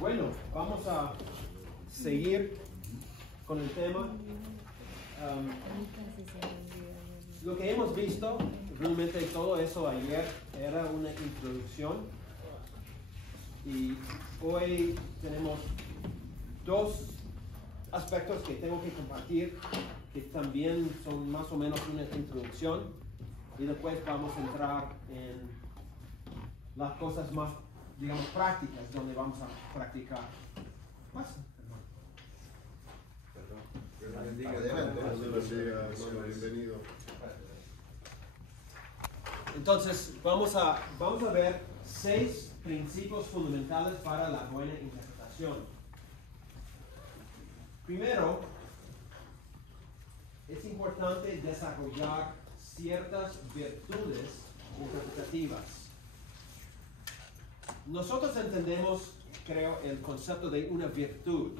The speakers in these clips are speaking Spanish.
Bueno, vamos a seguir con el tema. Lo que hemos visto, realmente todo eso ayer era una introducción. Y hoy tenemos dos aspectos que tengo que compartir, que también son más o menos una introducción. Y después vamos a entrar en las cosas más, digamos, prácticas, donde vamos a practicar. Pasa, hermano. Perdón. Bienvenido. Entonces, vamos a ver 6 principios fundamentales para la buena interpretación. Primero, es importante desarrollar ciertas virtudes interpretativas. Nosotros entendemos, creo, el concepto de una virtud.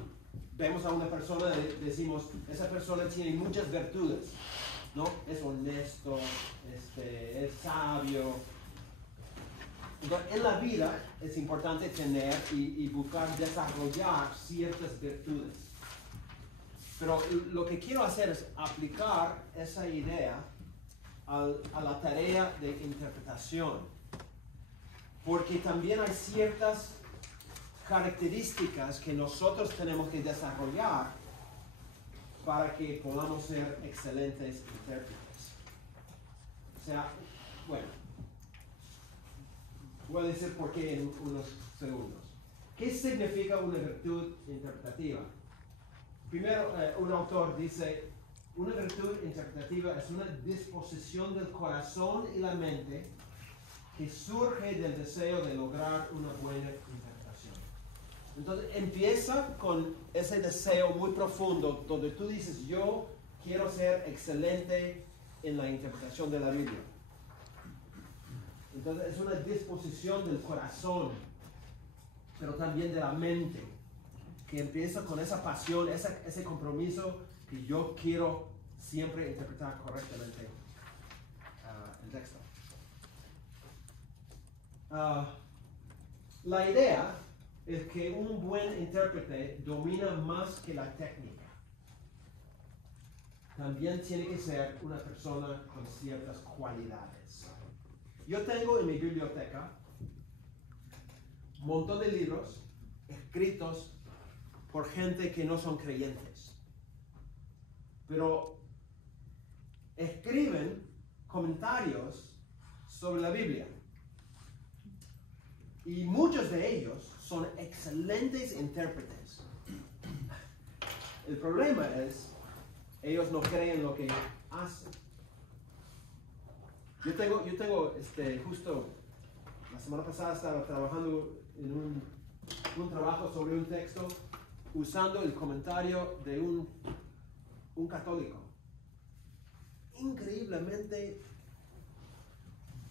Vemos a una persona y decimos, esa persona tiene muchas virtudes, ¿no? Es honesto, es sabio. Entonces, en la vida es importante tener y buscar desarrollar ciertas virtudes. Pero lo que quiero hacer es aplicar esa idea a la tarea de interpretación. Porque también hay ciertas características que nosotros tenemos que desarrollar para que podamos ser excelentes intérpretes. O sea, bueno, voy a decir por qué en unos segundos. ¿Qué significa una virtud interpretativa? Primero, un autor dice, una virtud interpretativa es una disposición del corazón y la mente que surge del deseo de lograr una buena interpretación. Entonces empieza con ese deseo muy profundo donde tú dices, yo quiero ser excelente en la interpretación de la Biblia. Entonces es una disposición del corazón, pero también de la mente, que empieza con esa pasión, ese compromiso que yo quiero siempre interpretar correctamente el texto. La idea es que un buen intérprete domina más que la técnica. También tiene que ser una persona con ciertas cualidades. Yo tengo en mi biblioteca un montón de libros escritos por gente que no son creyentes, pero escriben comentarios sobre la Biblia. Y muchos de ellos son excelentes intérpretes. El problema es, ellos no creen lo que hacen. Yo tengo justo la semana pasada estaba trabajando en un trabajo sobre un texto usando el comentario de un católico. Increíblemente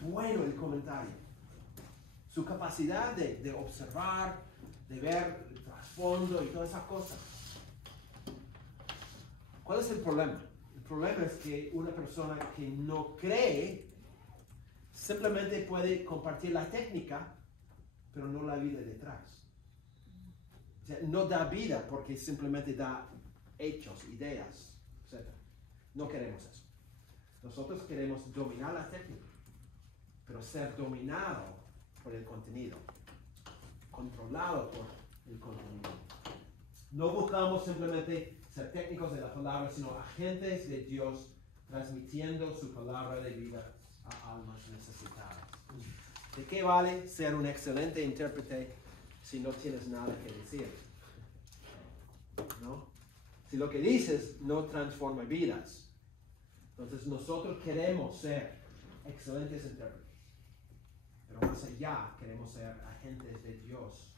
bueno el comentario. Su capacidad de observar, de ver el trasfondo y todas esas cosas. ¿Cuál es el problema? El problema es que una persona que no cree simplemente puede compartir la técnica, pero no la vida detrás. O sea, no da vida porque simplemente da hechos, ideas, etc. No queremos eso. Nosotros queremos dominar la técnica, pero ser dominado por el contenido, controlado por el contenido. No buscamos simplemente ser técnicos de la palabra, sino agentes de Dios transmitiendo su palabra de vida a almas necesitadas. ¿De qué vale ser un excelente intérprete si no tienes nada que decir? ¿No? Si lo que dices no transforma vidas. Entonces nosotros queremos ser excelentes intérpretes. Pero más allá, queremos ser agentes de Dios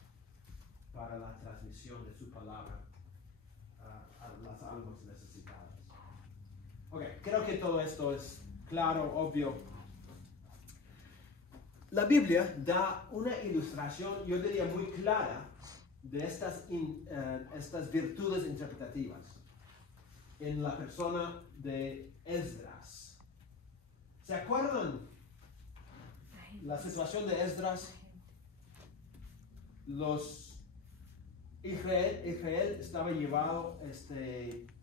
para la transmisión de su palabra a las almas necesitadas. Ok, creo que todo esto es claro, obvio. La Biblia da una ilustración, yo diría muy clara, de estas virtudes interpretativas en la persona de Esdras. ¿Se acuerdan? La situación de Esdras, los Israel estaba llevado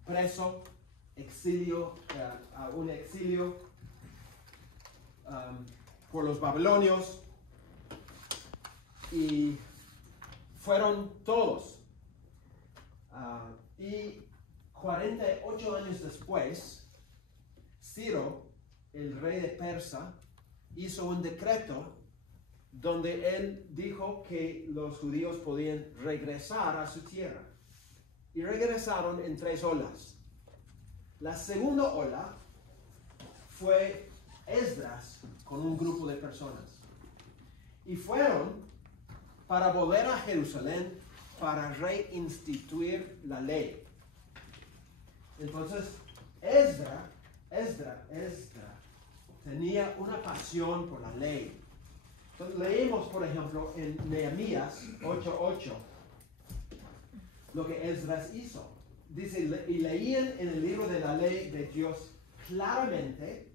preso, exilio, a un exilio por los babilonios, y fueron todos. Y 48 años después, Ciro, el rey de Persia, hizo un decreto donde él dijo que los judíos podían regresar a su tierra. Y regresaron en 3 olas. La segunda ola fue Esdras con un grupo de personas. Y fueron para volver a Jerusalén para reinstituir la ley. Entonces, Esdra tenía una pasión por la ley. Entonces, leemos, por ejemplo, en Nehemías 8:8, lo que Esdras hizo. Dice, y leían en el libro de la ley de Dios claramente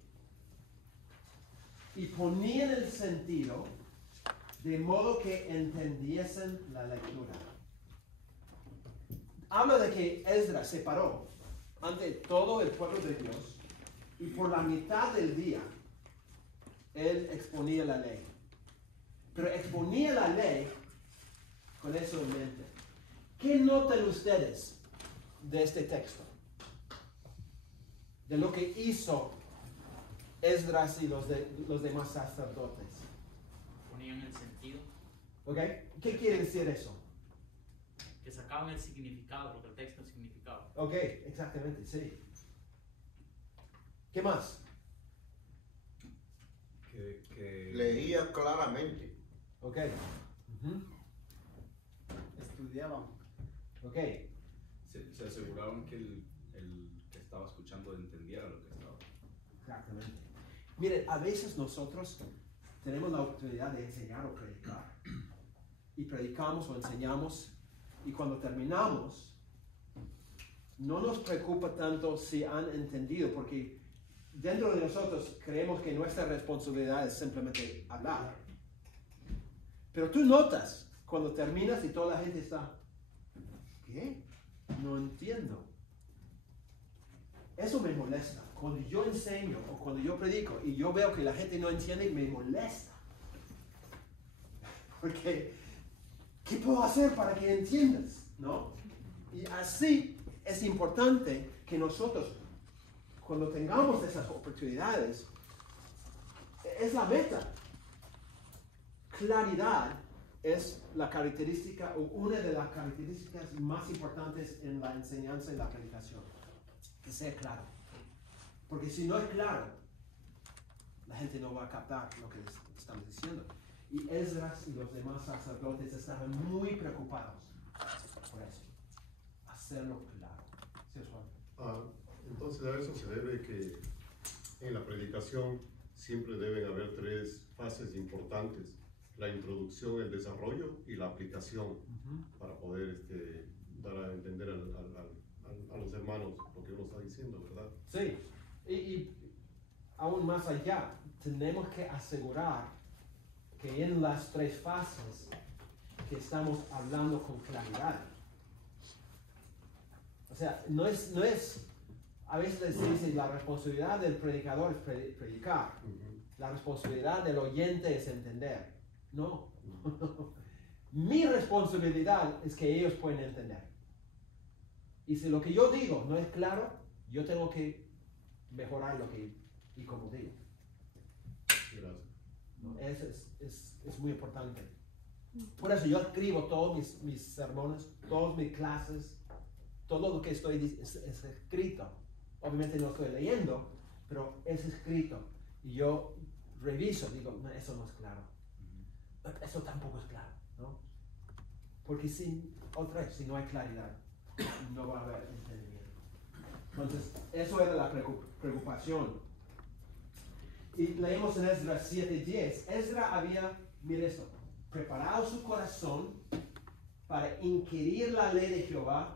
y ponían el sentido de modo que entendiesen la lectura. Habla de que Esdras se paró ante todo el pueblo de Dios y por la mitad del día él exponía la ley. Pero exponía la ley con eso en mente. ¿Qué notan ustedes de este texto? De lo que hizo Esdras y los demás sacerdotes. Ponían el sentido. ¿Ok? ¿Qué quiere decir eso? Que sacaban el significado, porque el texto significaba. Ok, exactamente, sí. ¿Qué más? Que leía claramente. Ok. Estudiaban. Ok. se aseguraban que el que estaba escuchando entendiera lo que estaba. Exactamente. Miren, a veces nosotros tenemos la oportunidad de enseñar o predicar. Y predicamos o enseñamos, y cuando terminamos, no nos preocupa tanto si han entendido, porque dentro de nosotros creemos que nuestra responsabilidad es simplemente hablar. Pero tú notas cuando terminas y toda la gente está, ¿qué? No entiendo. Eso me molesta. Cuando yo enseño o cuando yo predico y yo veo que la gente no entiende, me molesta. Porque, ¿qué puedo hacer para que entiendas? ¿No? Y así es importante que nosotros, cuando tengamos esas oportunidades, es la meta. Claridad es la característica, o una de las características más importantes en la enseñanza y la predicación. Que sea claro. Porque si no es claro, la gente no va a captar lo que estamos diciendo. Y Esdras y los demás sacerdotes estaban muy preocupados por eso. Hacerlo claro. ¿Sí, Osvaldo? Entonces a eso se debe que en la predicación siempre deben haber 3 fases importantes: la introducción, el desarrollo y la aplicación, para poder dar a entender a los hermanos lo que uno está diciendo, ¿verdad? Sí, y aún más allá, tenemos que asegurar que en las 3 fases que estamos hablando con claridad. O sea, no es a veces se dice la responsabilidad del predicador es predicar, la responsabilidad del oyente es entender. No, mi responsabilidad es que ellos pueden entender. Y si lo que yo digo no es claro, yo tengo que mejorar lo que y como digo. Gracias. ¿No? Eso es muy importante. Por eso yo escribo todos mis sermones, todas mis clases, todo lo que estoy es escrito. Obviamente no estoy leyendo, pero es escrito. Y yo reviso, digo, no, eso no es claro. Eso tampoco es claro, ¿no? Porque si no hay claridad, no va a haber entendimiento. Entonces, eso era la preocupación. Y leemos en Esdras 7:10. Esdras había, mire esto, preparado su corazón para inquirir la ley de Jehová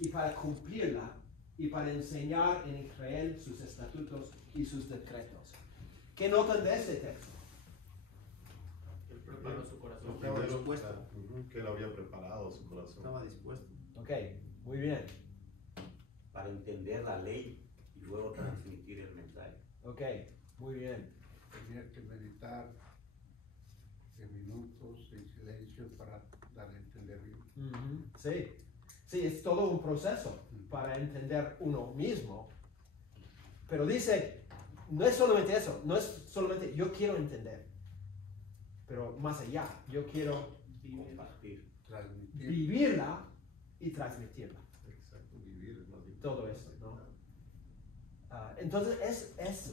y para cumplirla y para enseñar en Israel sus estatutos y sus decretos. ¿Qué notan de este texto? Preparó su corazón. Lo primero, dispuesto. que él había preparado su corazón. Estaba dispuesto. Ok, muy bien. Para entender la ley y luego transmitir el mensaje. Ok, muy bien. Tenía que meditar en minutos en silencio para dar a entender bien. Sí, sí, es todo un proceso para entender uno mismo. Pero dice, no es solamente eso, no es solamente yo quiero entender, pero más allá, yo quiero Compartir. Transmitir. vivirla y transmitirla. Exacto, vivir es más importante. Todo eso, ¿no? Entonces,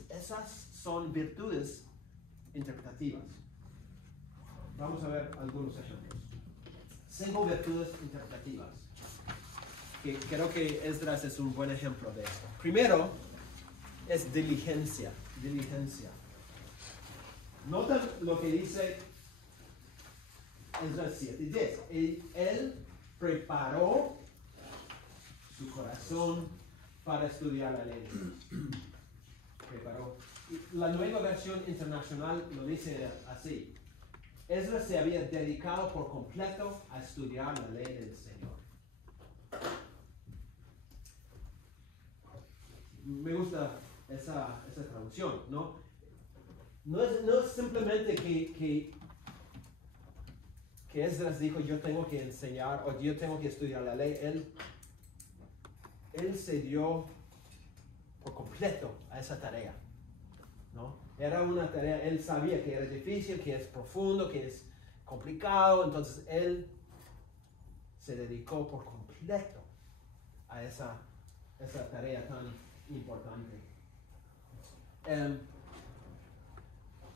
esas son virtudes interpretativas. Vamos a ver algunos ejemplos. 5 virtudes interpretativas. Que creo que Esdras es un buen ejemplo de esto. Primero, es diligencia. Diligencia. Notan lo que dice Esdras 7:10. Él preparó su corazón para estudiar la ley. Preparó. La nueva versión internacional lo dice así. Esdras se había dedicado por completo a estudiar la ley del Señor. Me gusta esa traducción, ¿no? No es simplemente que Esdras dijo yo tengo que enseñar o yo tengo que estudiar la ley. Él se dio por completo a esa tarea, ¿no? Era una tarea, él sabía que era difícil, que es profundo, que es complicado, entonces él se dedicó por completo a esa tarea tan importante.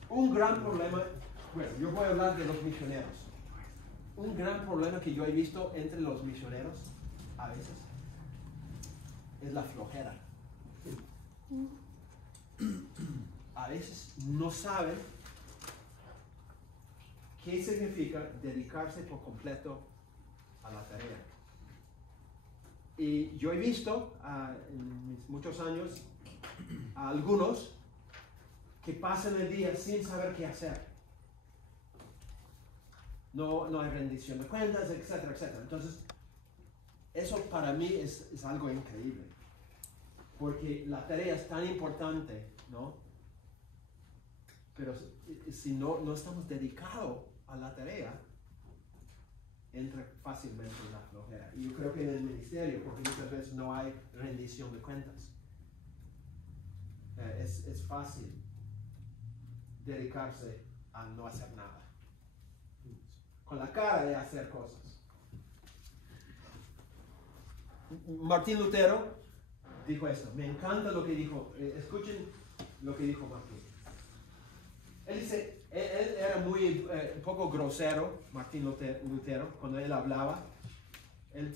Un gran problema, bueno, yo voy a hablar de los misioneros. Un gran problema que yo he visto entre los misioneros a veces es la flojera. A veces no saben qué significa dedicarse por completo a la tarea. Y yo he visto en mis muchos años a algunos que pasan el día sin saber qué hacer. No hay rendición de cuentas, etcétera, etcétera. Entonces, eso para mí es algo increíble. Porque la tarea es tan importante, ¿no? Pero si no estamos dedicados a la tarea, entra fácilmente en la flojera. Y yo creo que en el ministerio, porque muchas veces no hay rendición de cuentas, es fácil dedicarse a no hacer nada, con la cara de hacer cosas. Martín Lutero dijo esto, me encanta lo que dijo, escuchen lo que dijo Martín. Él dice, él era un poco grosero, Martín Lutero, cuando él hablaba. Él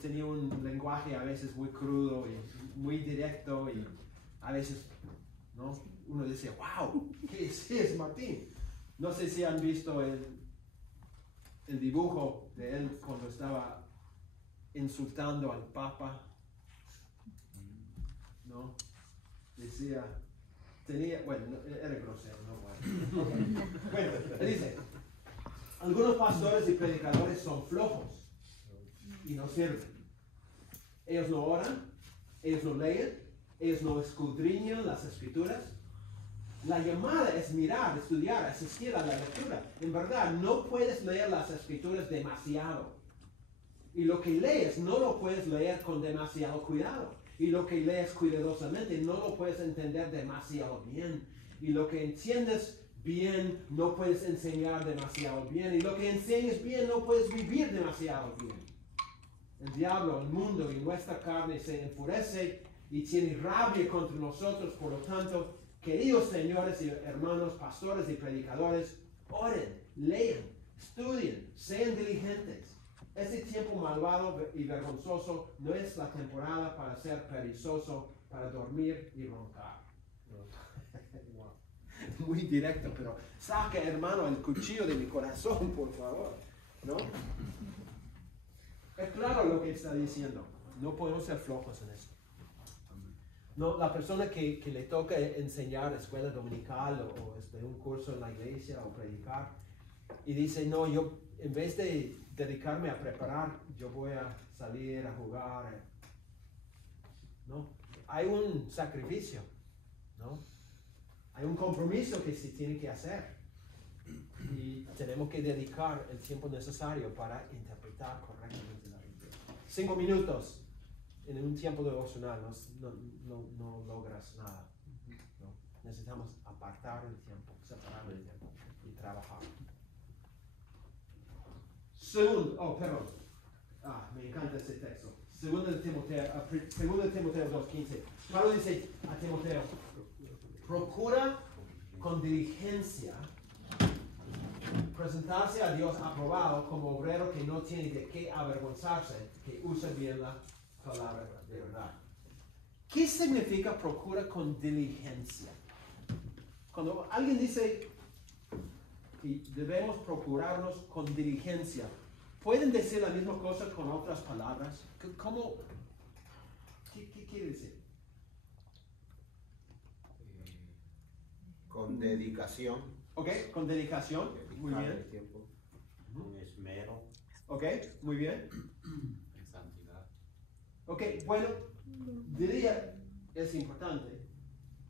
tenía un lenguaje a veces muy crudo y muy directo y a veces, ¿no? Uno decía, wow, ¿qué es Martín? No sé si han visto el dibujo de él cuando estaba insultando al Papa, ¿no? Decía, bueno, era grosero, no bueno. Okay. Bueno, él dice, algunos pastores y predicadores son flojos y no sirven. Ellos no oran, ellos no leen, ellos no escudriñan las escrituras. La llamada es mirar, estudiar, asistir a la lectura. En verdad, no puedes leer las escrituras demasiado. Y lo que lees no lo puedes leer con demasiado cuidado. Y lo que lees cuidadosamente no lo puedes entender demasiado bien. Y lo que entiendes bien no puedes enseñar demasiado bien. Y lo que enseñas bien no puedes vivir demasiado bien. El diablo, el mundo y nuestra carne se enfurece y tiene rabia contra nosotros. Por lo tanto, queridos señores y hermanos, pastores y predicadores, oren, lean, estudien, sean diligentes. Ese tiempo malvado y vergonzoso no es la temporada para ser perezoso, para dormir y roncar. Wow. Muy directo, pero saca, hermano, el cuchillo de mi corazón, por favor, ¿no? Es claro lo que está diciendo. No podemos ser flojos en esto. No, la persona que le toca enseñar escuela dominical o un curso en la iglesia o predicar, y dice, no, yo en vez de dedicarme a preparar, yo voy a salir a jugar. ¿No? Hay un sacrificio, ¿no? Hay un compromiso que se tiene que hacer. Y tenemos que dedicar el tiempo necesario para interpretar correctamente la Biblia. 5 minutos en un tiempo devocional no logras nada, ¿no? Necesitamos apartar el tiempo, separar el tiempo y trabajar. Perdón. Me encanta ese texto. Segundo de Timoteo 2:15. Pablo dice a Timoteo, procura con diligencia presentarse a Dios aprobado como obrero que no tiene de qué avergonzarse, que usa bien la palabra de verdad. ¿Qué significa procura con diligencia? Cuando alguien dice que debemos procurarnos con diligencia, ¿pueden decir la misma cosa con otras palabras? ¿Qué quiere decir? Con dedicación. Ok, con dedicación. Muy Dedicar bien. el tiempo. Con esmero. Ok, muy bien. En santidad. Ok, bueno, diría, es importante.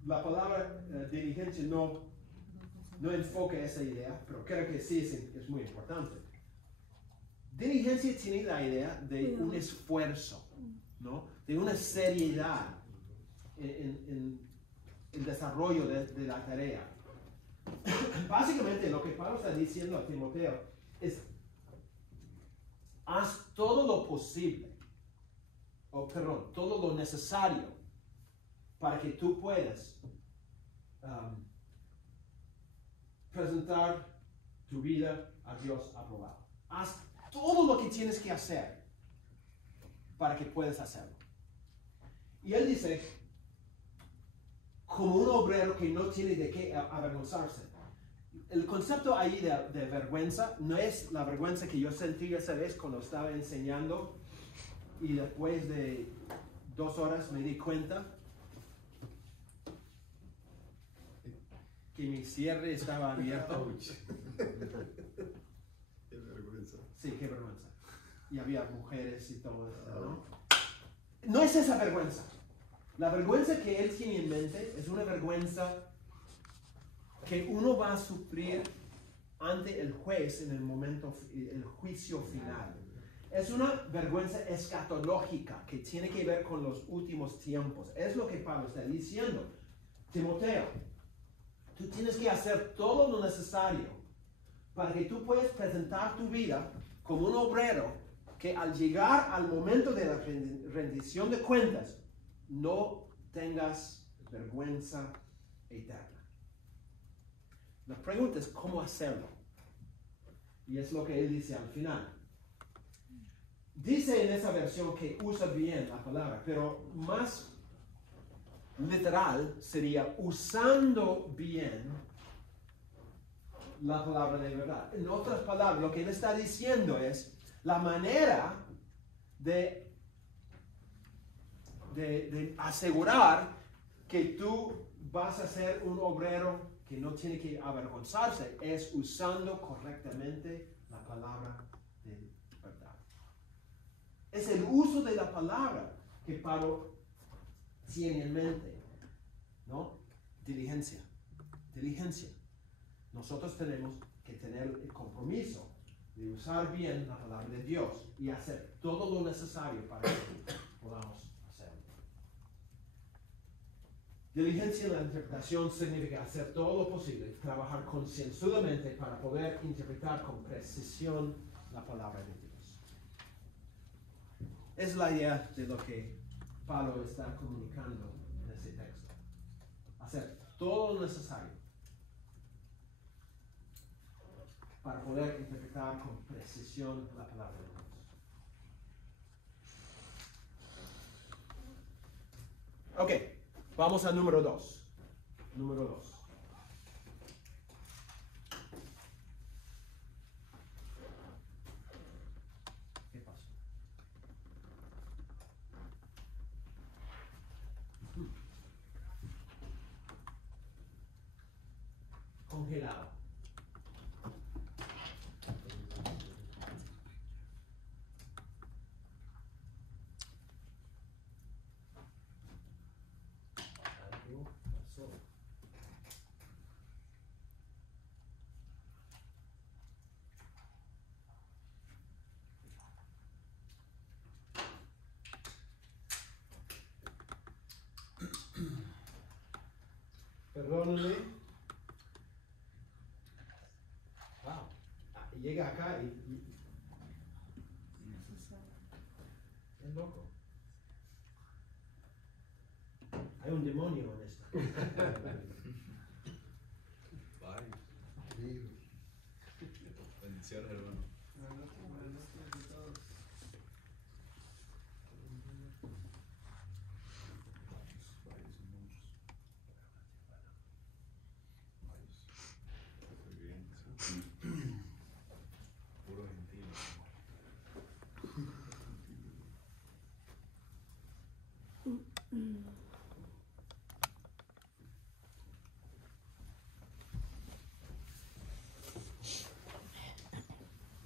La palabra diligencia no enfoca esa idea, pero creo que sí es muy importante. Diligencia tiene la idea de un esfuerzo, ¿no? De una seriedad en el desarrollo de la tarea. Básicamente lo que Pablo está diciendo a Timoteo es: haz todo lo posible, todo lo necesario para que tú puedas presentar tu vida a Dios aprobado. Haz todo lo que tienes que hacer para que puedas hacerlo. Y él dice, como un obrero que no tiene de qué avergonzarse. El concepto ahí de vergüenza no es la vergüenza que yo sentí esa vez cuando estaba enseñando y después de 2 horas me di cuenta que mi cierre estaba abierto. Qué vergüenza. Sí, qué vergüenza. Y había mujeres y todo eso, ¿no? No es esa vergüenza. La vergüenza que él tiene en mente es una vergüenza que uno va a sufrir ante el juez en el juicio final. Es una vergüenza escatológica que tiene que ver con los últimos tiempos. Es lo que Pablo está diciendo. Timoteo, tú tienes que hacer todo lo necesario para que tú puedas presentar tu vida como un obrero que al llegar al momento de la rendición de cuentas no tengas vergüenza eterna. La pregunta es cómo hacerlo. Y es lo que él dice al final. Dice en esa versión que usa bien la palabra, pero más literal sería usando bien la palabra de verdad. En otras palabras, lo que él está diciendo es la manera de asegurar que tú vas a ser un obrero que no tiene que avergonzarse es usando correctamente la palabra de verdad. Es el uso de la palabra que Pablo tiene en mente, ¿no? Diligencia. Nosotros tenemos que tener el compromiso de usar bien la palabra de Dios y hacer todo lo necesario para que podamos hacerlo. Diligencia en la interpretación significa hacer todo lo posible, trabajar concienzudamente para poder interpretar con precisión la palabra de Dios. Es la idea de lo que Pablo está comunicando en ese texto. Hacer todo lo necesario para poder interpretar con precisión la palabra de Dios. Ok, vamos al número 2. Número 2. ¿Qué pasó? Congelado. predicar y es loco. Hay un demonio en esto. Bye. Virus. Bendiciones, hermano. Puro gentil.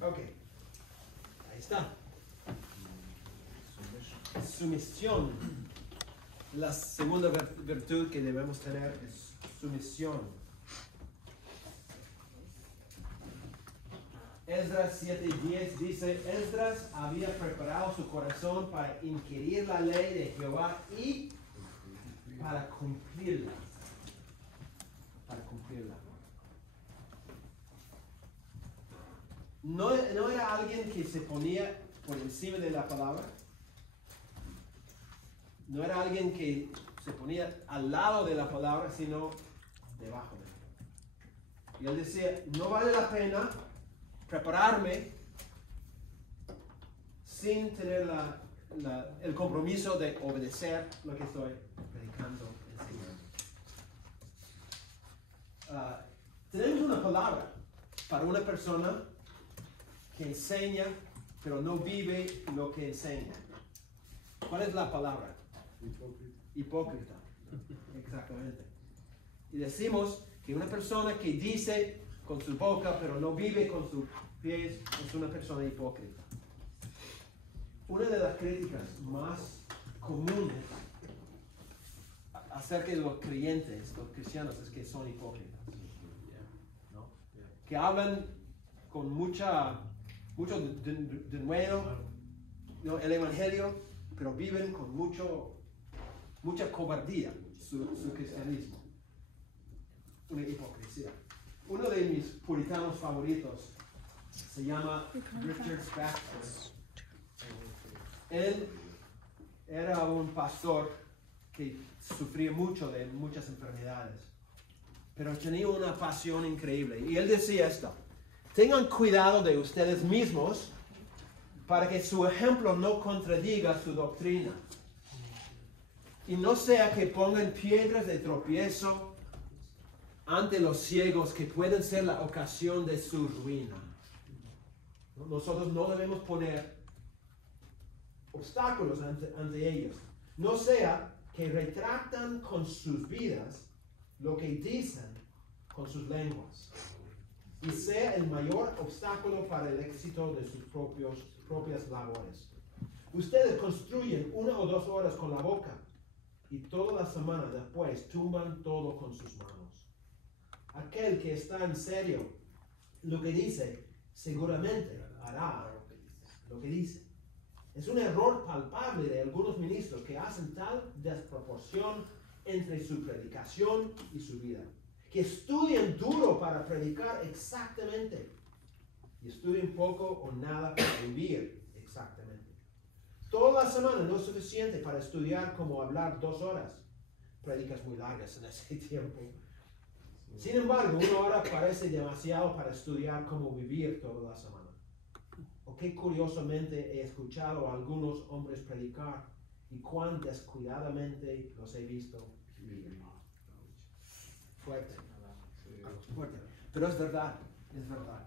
Ok, ahí está. Sumisión. La segunda virtud que debemos tener es sumisión. Esdras 7:10 dice, Esdras había preparado su corazón para inquirir la ley de Jehová y para cumplirla. Para cumplirla. No era alguien que se ponía por encima de la palabra. No era alguien que se ponía al lado de la palabra, sino debajo de ella. Y él decía, no vale la pena prepararme sin tener el compromiso de obedecer lo que estoy predicando, enseñando. Tenemos una palabra para una persona que enseña, pero no vive lo que enseña. ¿Cuál es la palabra? Hipócrita. Exactamente. Y decimos que una persona que dice con su boca, pero no vive con sus pies, es una persona hipócrita. Una de las críticas más comunes acerca de los creyentes, los cristianos, es que son hipócritas. ¿No? Que hablan con mucho de nuevo, ¿no? El evangelio, pero viven con mucha cobardía su cristianismo. Una hipocresía. Uno de mis puritanos favoritos se llama Richard Baxter. Él era un pastor que sufría mucho de muchas enfermedades, pero tenía una pasión increíble. Y él decía esto: tengan cuidado de ustedes mismos para que su ejemplo no contradiga su doctrina. Y no sea que pongan piedras de tropiezo ante los ciegos que pueden ser la ocasión de su ruina. Nosotros no debemos poner obstáculos ante ellos. No sea que retractan con sus vidas lo que dicen con sus lenguas y sea el mayor obstáculo para el éxito de sus propias labores. Ustedes construyen 1 o 2 horas con la boca y toda la semana después tumban todo con sus manos. Aquel que está en serio lo que dice, seguramente hará lo que dice. Es un error palpable de algunos ministros que hacen tal desproporción entre su predicación y su vida, que estudian duro para predicar exactamente y estudian poco o nada para vivir exactamente. Toda la semana no es suficiente para estudiar como hablar 2 horas. Predicas muy largas en ese tiempo. Sin embargo, 1 hora parece demasiado para estudiar cómo vivir toda la semana. O que curiosamente he escuchado a algunos hombres predicar y cuán descuidadamente los he visto vivir. Fuerte. Fuerte. Pero es verdad, es verdad.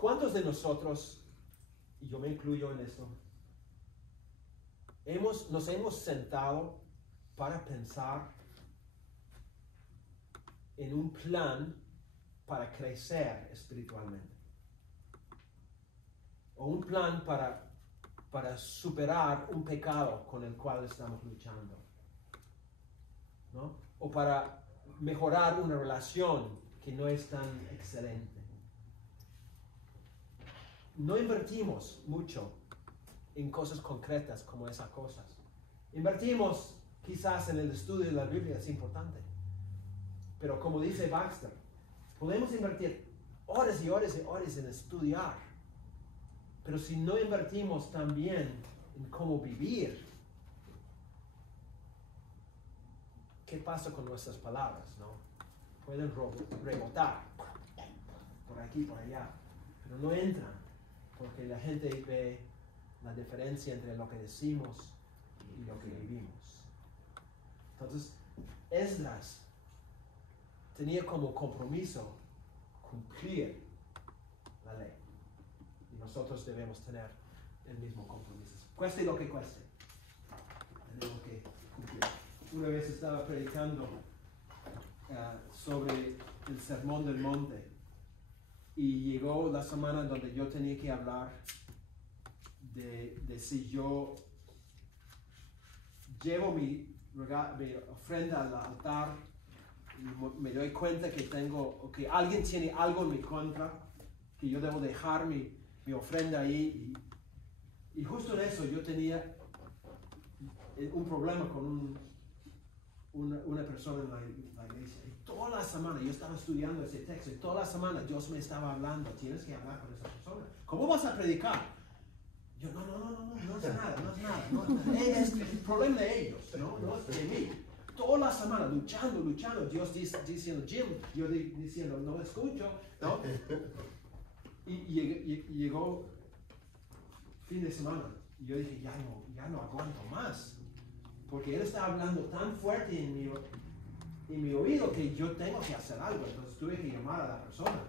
¿Cuántos de nosotros, y yo me incluyo en esto, nos hemos sentado para pensar en un plan para crecer espiritualmente? O un plan para superar un pecado con el cual estamos luchando, ¿no? O para mejorar una relación que no es tan excelente. No invertimos mucho en cosas concretas como esas cosas. Invertimos quizás en el estudio de la Biblia, es importante. Pero como dice Baxter, Podemos invertir horas y horas y horas en estudiar, pero si no invertimos también en cómo vivir, ¿qué pasa con nuestras palabras, no? Pueden rebotar por aquí, por allá, pero no entran, porque la gente ve la diferencia entre lo que decimos y lo que vivimos. Entonces, Esdras tenía como compromiso cumplir la ley. Y nosotros debemos tener el mismo compromiso. Cueste lo que cueste. Tenemos que cumplir. Una vez estaba predicando sobre el Sermón del Monte y llegó la semana donde yo tenía que hablar de si yo llevo mi ofrenda al altar y me doy cuenta que alguien tiene algo en mi contra, que yo debo dejar mi ofrenda ahí. Y justo en eso yo tenía un problema con una persona en la iglesia. Y toda la semana yo estaba estudiando ese texto y toda la semana Dios me estaba hablando, tienes que hablar con esa persona. ¿Cómo vas a predicar? Yo, no es nada. Es el problema de ellos, no es de mí. Toda la semana luchando, Dios diciendo, Jim, yo diciendo, no escucho, ¿no? Y llegó fin de semana y yo dije, ya no aguanto más, porque él estaba hablando tan fuerte en mi oído que yo tengo que hacer algo. Entonces tuve que llamar a la persona.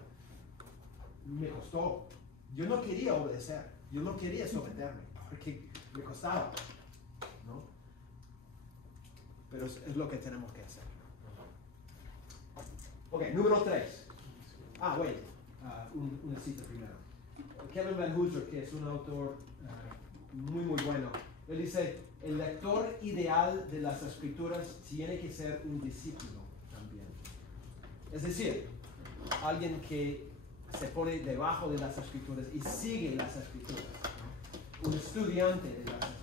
Me costó. Yo no quería obedecer. Yo no quería someterme porque me costaba, ¿no? Pero es lo que tenemos que hacer. Ok, número 3. Una cita primero. Kevin Van Hooser, que es un autor muy bueno, él dice, el lector ideal de las escrituras tiene que ser un discípulo también. Es decir, alguien que se pone debajo de las escrituras y sigue las escrituras, ¿no? Un estudiante de las escrituras.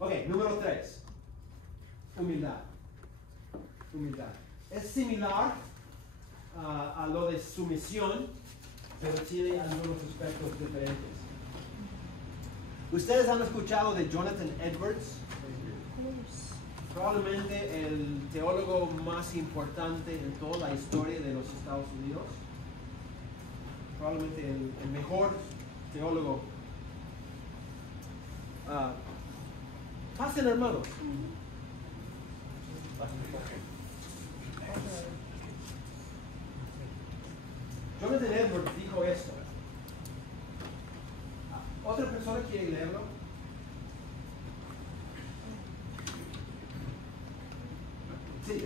Ok, número 3. Humildad. Es similar a lo de sumisión, pero tiene algunos aspectos diferentes. ¿Ustedes han escuchado de Jonathan Edwards? Probablemente el teólogo más importante en toda la historia de los Estados Unidos. Probablemente el mejor teólogo. Pasen, hermanos. Jonathan Edwards dijo esto. ¿Otra persona quiere leerlo? Sí,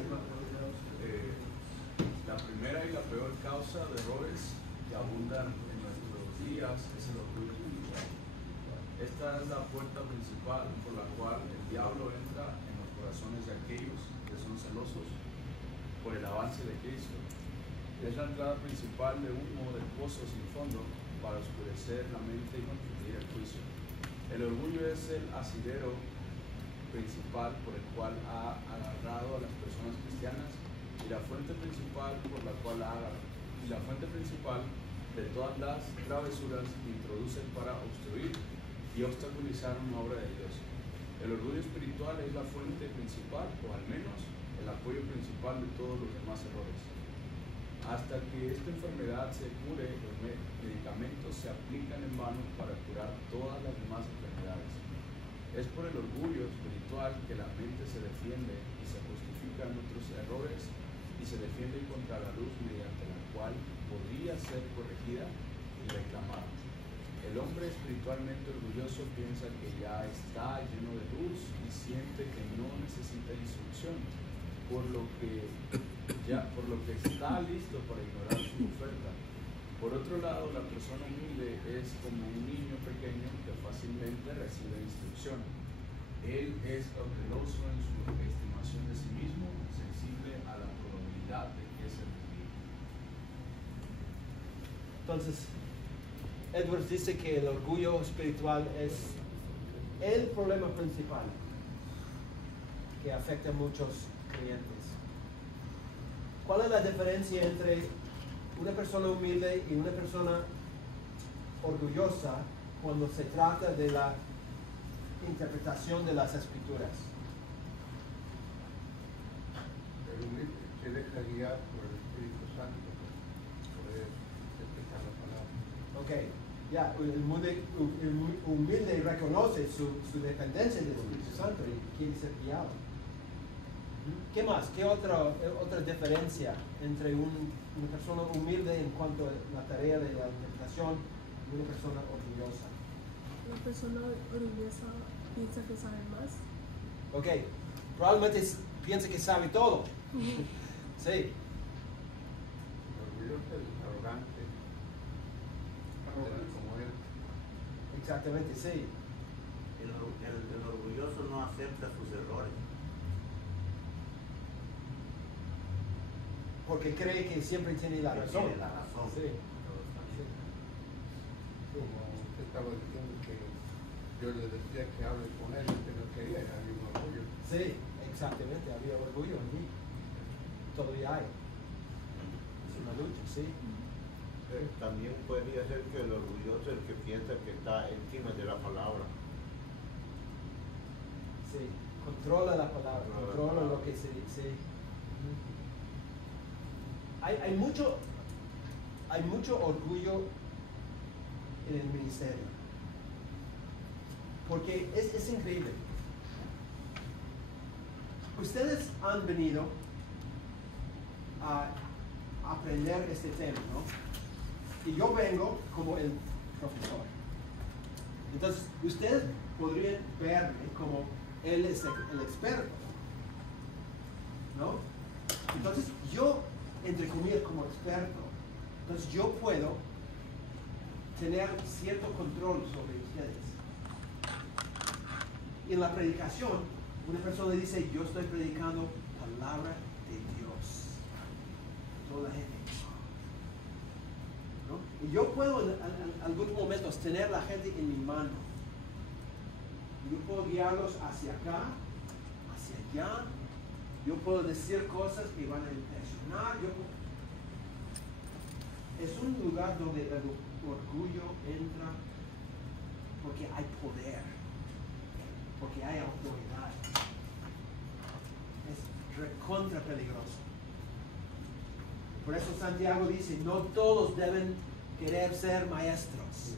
la primera y la peor causa de errores que abundan en nuestros días es el orgullo espiritual. Esta es la puerta principal por la cual el diablo entra en los corazones de aquellos que son celosos por el avance de Cristo. Es la entrada principal de humo del pozo sin fondo para oscurecer la mente y confundir el juicio. El orgullo es el asidero principal por el cual ha agarrado a las personas cristianas y la fuente principal por la cual la fuente principal de todas las travesuras que introducen para obstruir y obstaculizar una obra de Dios. El orgullo espiritual es la fuente principal, o al menos el apoyo principal de todos los demás errores. Hasta que esta enfermedad se cure, los medicamentos se aplican en vano para curar todas las demás enfermedades. Es por el orgullo espiritual que la mente se defiende y se justifica en otros errores y se defiende contra la luz mediante la cual podría ser corregida y reclamada. El hombre espiritualmente orgulloso piensa que ya está lleno de luz y siente que no necesita instrucción, por lo que está listo para ignorar su oferta. Por otro lado, la persona humilde es como un niño pequeño que fácilmente recibe instrucción. Él es cauteloso en su estimación de sí mismo, sensible a la probabilidad de que se desvíe. Entonces, Edwards dice que el orgullo espiritual es el problema principal que afecta a muchos creyentes. ¿Cuál es la diferencia entre una persona humilde y una persona orgullosa cuando se trata de la interpretación de las escrituras? El humilde se deja guiar por el Espíritu Santo para poder interpretar la palabra. Ok, ya, el humilde reconoce su dependencia del Espíritu Santo y quiere ser guiado. ¿Qué más? ¿Qué otra diferencia entre una persona humilde en cuanto a la tarea de la interpretación y una persona orgullosa? La persona orgullosa piensa que sabe más. Ok, probablemente piensa que sabe todo. Sí. El orgulloso es arrogante, como él. Exactamente, sí. El orgulloso no acepta sus errores. Porque cree que siempre tiene la Que razón. tiene la razón. Sí. Como usted estaba diciendo que yo le decía que hable con él y que no quería, había un orgullo. Sí, exactamente, había orgullo en mí. Todavía hay. Es una lucha, sí. También podría ser que el orgulloso es el que piensa que está encima de la palabra. Sí, controla la palabra, controla lo que se dice. Hay mucho orgullo en el ministerio. Porque es increíble. Ustedes han venido a aprender este tema, ¿no? Y yo vengo como el profesor. Entonces, ustedes podrían verme como él es el experto, ¿no? Entonces, yo, entre comillas, como experto, entonces yo puedo tener cierto control sobre ustedes. Y en la predicación, una persona dice, yo estoy predicando palabra de Dios. Toda la gente, ¿no? Y yo puedo en algunos momentos tener la gente en mi mano. Yo puedo guiarlos hacia acá, hacia allá. Yo puedo decir cosas que van a impresionar. Es un lugar donde el orgullo entra porque hay poder, porque hay autoridad. Es recontra peligroso. Por eso Santiago dice, no todos deben querer ser maestros,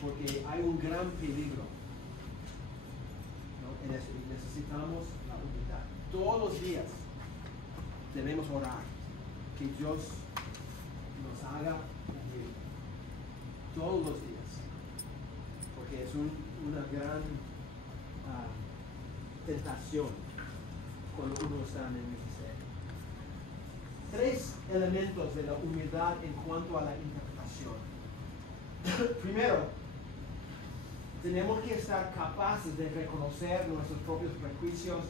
porque hay un gran peligro, ¿no? En eso, y necesitamos la humildad. Todos los días debemos orar que Dios nos haga humildes. Todos los días, porque es una gran tentación cuando uno está en el ministerio. 3 elementos de la humildad en cuanto a la interpretación. Primero, tenemos que estar capaces de reconocer nuestros propios prejuicios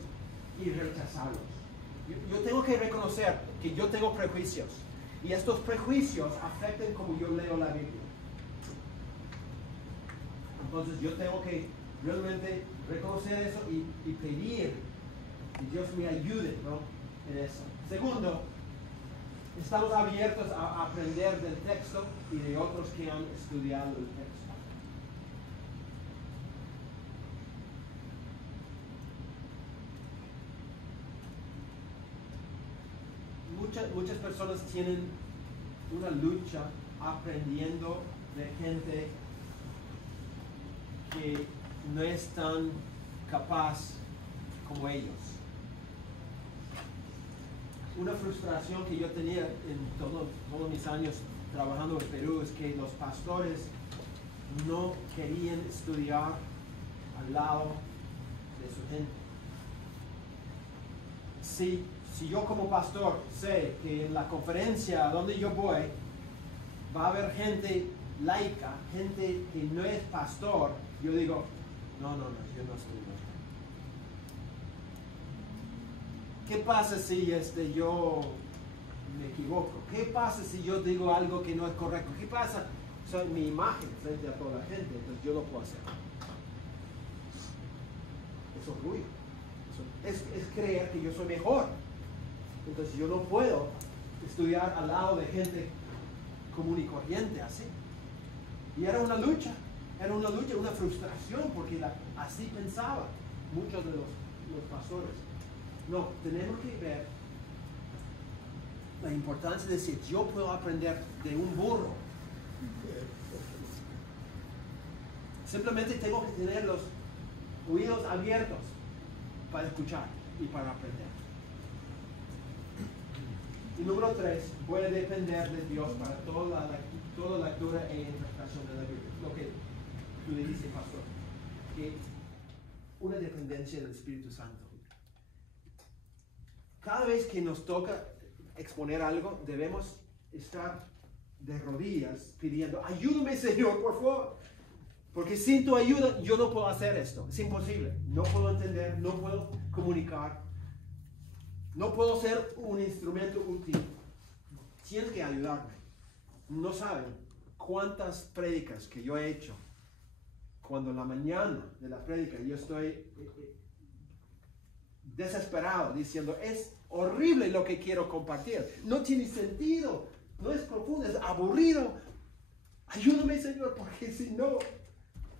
y rechazarlos. Yo tengo que reconocer que yo tengo prejuicios y estos prejuicios afectan como yo leo la Biblia. Entonces yo tengo que realmente reconocer eso y pedir que Dios me ayude, ¿no? En eso. Segundo, estamos abiertos a aprender del texto y de otros que han estudiado el texto. Muchas personas tienen una lucha aprendiendo de gente que no es tan capaz como ellos. Una frustración que yo tenía en todos mis años trabajando en Perú es que los pastores no querían estudiar al lado de su gente. Si yo como pastor sé que en la conferencia donde yo voy va a haber gente laica, gente que no es pastor, yo digo, no, yo no estoy laica. ¿Qué pasa si yo me equivoco? ¿Qué pasa si yo digo algo que no es correcto? ¿Qué pasa? Soy mi imagen frente a toda la gente, entonces yo lo puedo hacer. Es orgullo. Es creer que yo soy mejor. Entonces yo no puedo estudiar al lado de gente común y corriente así. Y era una lucha, una frustración, porque así pensaban muchos de los pastores. No, tenemos que ver la importancia de decir, yo puedo aprender de un burro. Simplemente tengo que tener los oídos abiertos para escuchar y para aprender. Y número 3, voy a depender de Dios para toda lectura e interpretación de la Biblia. Lo que tú le dices, pastor, que una dependencia del Espíritu Santo. Cada vez que nos toca exponer algo, debemos estar de rodillas pidiendo, ayúdame, Señor, por favor. Porque sin tu ayuda yo no puedo hacer esto. Es imposible. No puedo entender, no puedo comunicar. No puedo ser un instrumento útil. Tienes que ayudarme. No saben cuántas prédicas que yo he hecho. Cuando en la mañana de la prédica yo estoy desesperado diciendo, es horrible lo que quiero compartir. No tiene sentido. No es profundo, es aburrido. Ayúdame, Señor, porque si no,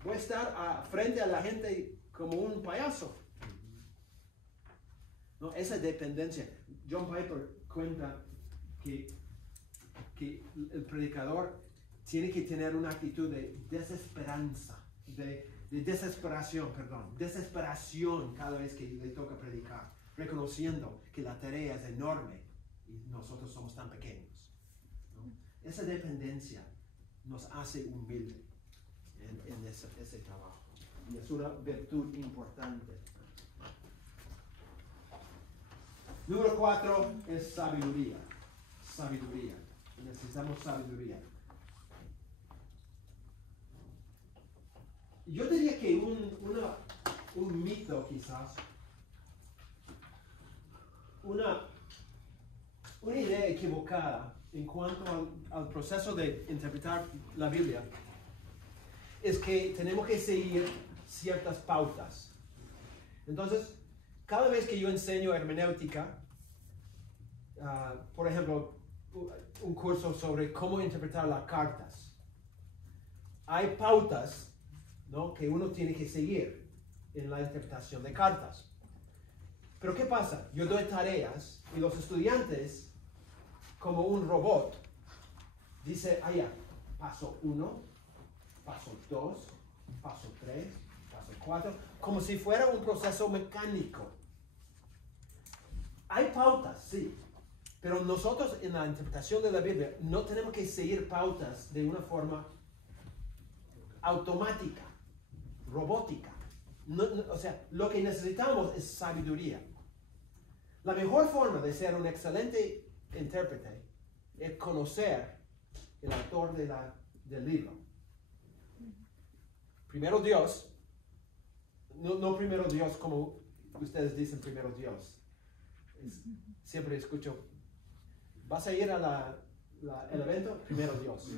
voy a estar frente a la gente como un payaso. No, esa dependencia. John Piper cuenta que el predicador tiene que tener una actitud de desesperanza, de desesperación cada vez que le toca predicar, reconociendo que la tarea es enorme y nosotros somos tan pequeños, ¿no? Esa dependencia nos hace humildes en ese trabajo, y es una virtud importante. Número 4 es sabiduría. Sabiduría. Necesitamos sabiduría. Yo diría que un mito quizás, una idea equivocada en cuanto al proceso de interpretar la Biblia es que tenemos que seguir ciertas pautas. Entonces, cada vez que yo enseño hermenéutica, por ejemplo, un curso sobre cómo interpretar las cartas, hay pautas, ¿no?, que uno tiene que seguir en la interpretación de cartas. Pero ¿qué pasa? Yo doy tareas y los estudiantes, como un robot, dice, ya, paso 1, paso 2, paso 3, paso 4, como si fuera un proceso mecánico. Hay pautas, sí, pero nosotros en la interpretación de la Biblia no tenemos que seguir pautas de una forma automática, robótica. O sea, lo que necesitamos es sabiduría. La mejor forma de ser un excelente intérprete es conocer el autor del libro. Primero Dios, no primero Dios como ustedes dicen primero Dios. Siempre escucho, ¿vas a ir a el evento? Primero Dios.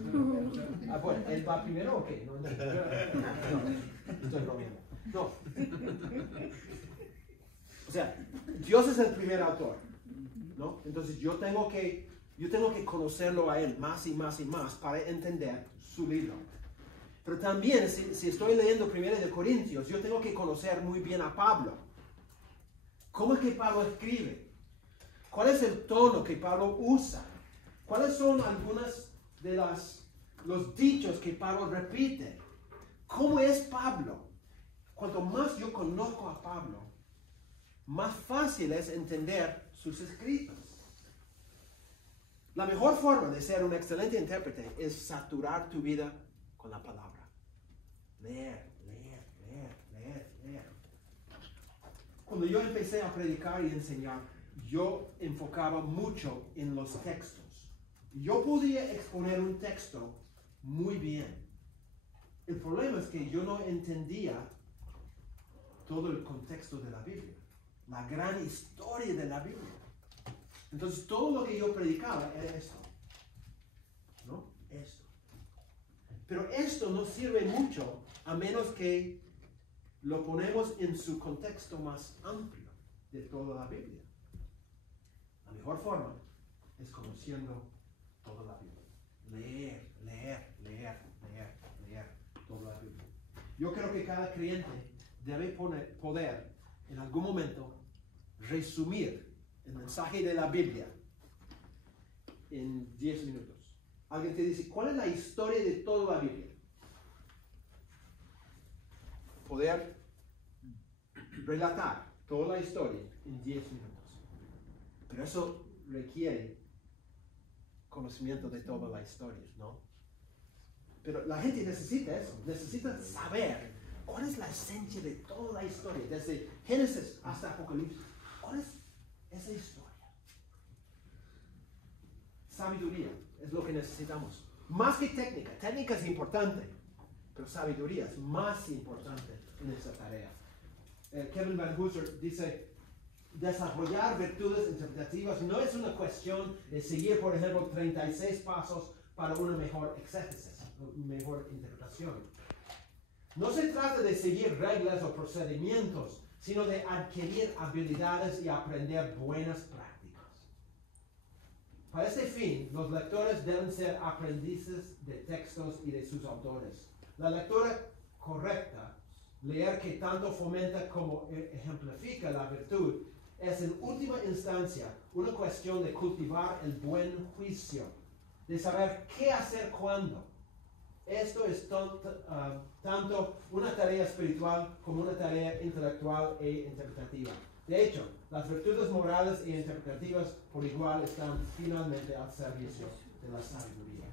Bueno, ¿él va primero o qué? No, estoy bromeando. No. O sea, Dios es el primer autor, ¿no? Entonces yo tengo que conocerlo a él más y más y más para entender su libro. Pero también, si estoy leyendo 1 Corintios, yo tengo que conocer muy bien a Pablo. ¿Cómo es que Pablo escribe? ¿Cuál es el tono que Pablo usa? ¿Cuáles son algunos de los dichos que Pablo repite? ¿Cómo es Pablo? Cuanto más yo conozco a Pablo, más fácil es entender sus escritos. La mejor forma de ser un excelente intérprete es saturar tu vida con la palabra. Leer. Cuando yo empecé a predicar y enseñar, yo enfocaba mucho en los textos. Yo podía exponer un texto muy bien. El problema es que yo no entendía todo el contexto de la Biblia, la gran historia de la Biblia. Entonces todo lo que yo predicaba era esto, ¿no? Esto. Pero esto no sirve mucho a menos que lo ponemos en su contexto más amplio de toda la Biblia. La mejor forma es conociendo toda la Biblia. Leer toda la Biblia. Yo creo que cada creyente debe poder en algún momento resumir el mensaje de la Biblia en 10 minutos. Alguien te dice, ¿cuál es la historia de toda la Biblia? Poder relatar toda la historia en 10 minutos. Pero eso requiere conocimiento de toda la historia, ¿no? Pero la gente necesita eso, necesita saber cuál es la esencia de toda la historia, desde Génesis hasta Apocalipsis. ¿Cuál es esa historia? Sabiduría es lo que necesitamos. Más que técnica. Técnica es importante, pero sabiduría es más importante en esta tarea. Kevin Van Hooser dice, desarrollar virtudes interpretativas no es una cuestión de seguir, por ejemplo, 36 pasos para una mejor exégesis, mejor interpretación. No se trata de seguir reglas o procedimientos, sino de adquirir habilidades y aprender buenas prácticas. Para este fin, los lectores deben ser aprendices de textos y de sus autores. La lectura correcta, leer que tanto fomenta como ejemplifica la virtud, es en última instancia una cuestión de cultivar el buen juicio, de saber qué hacer cuándo. Esto es tanto una tarea espiritual como una tarea intelectual e interpretativa. De hecho, las virtudes morales e interpretativas por igual están finalmente al servicio de la sabiduría.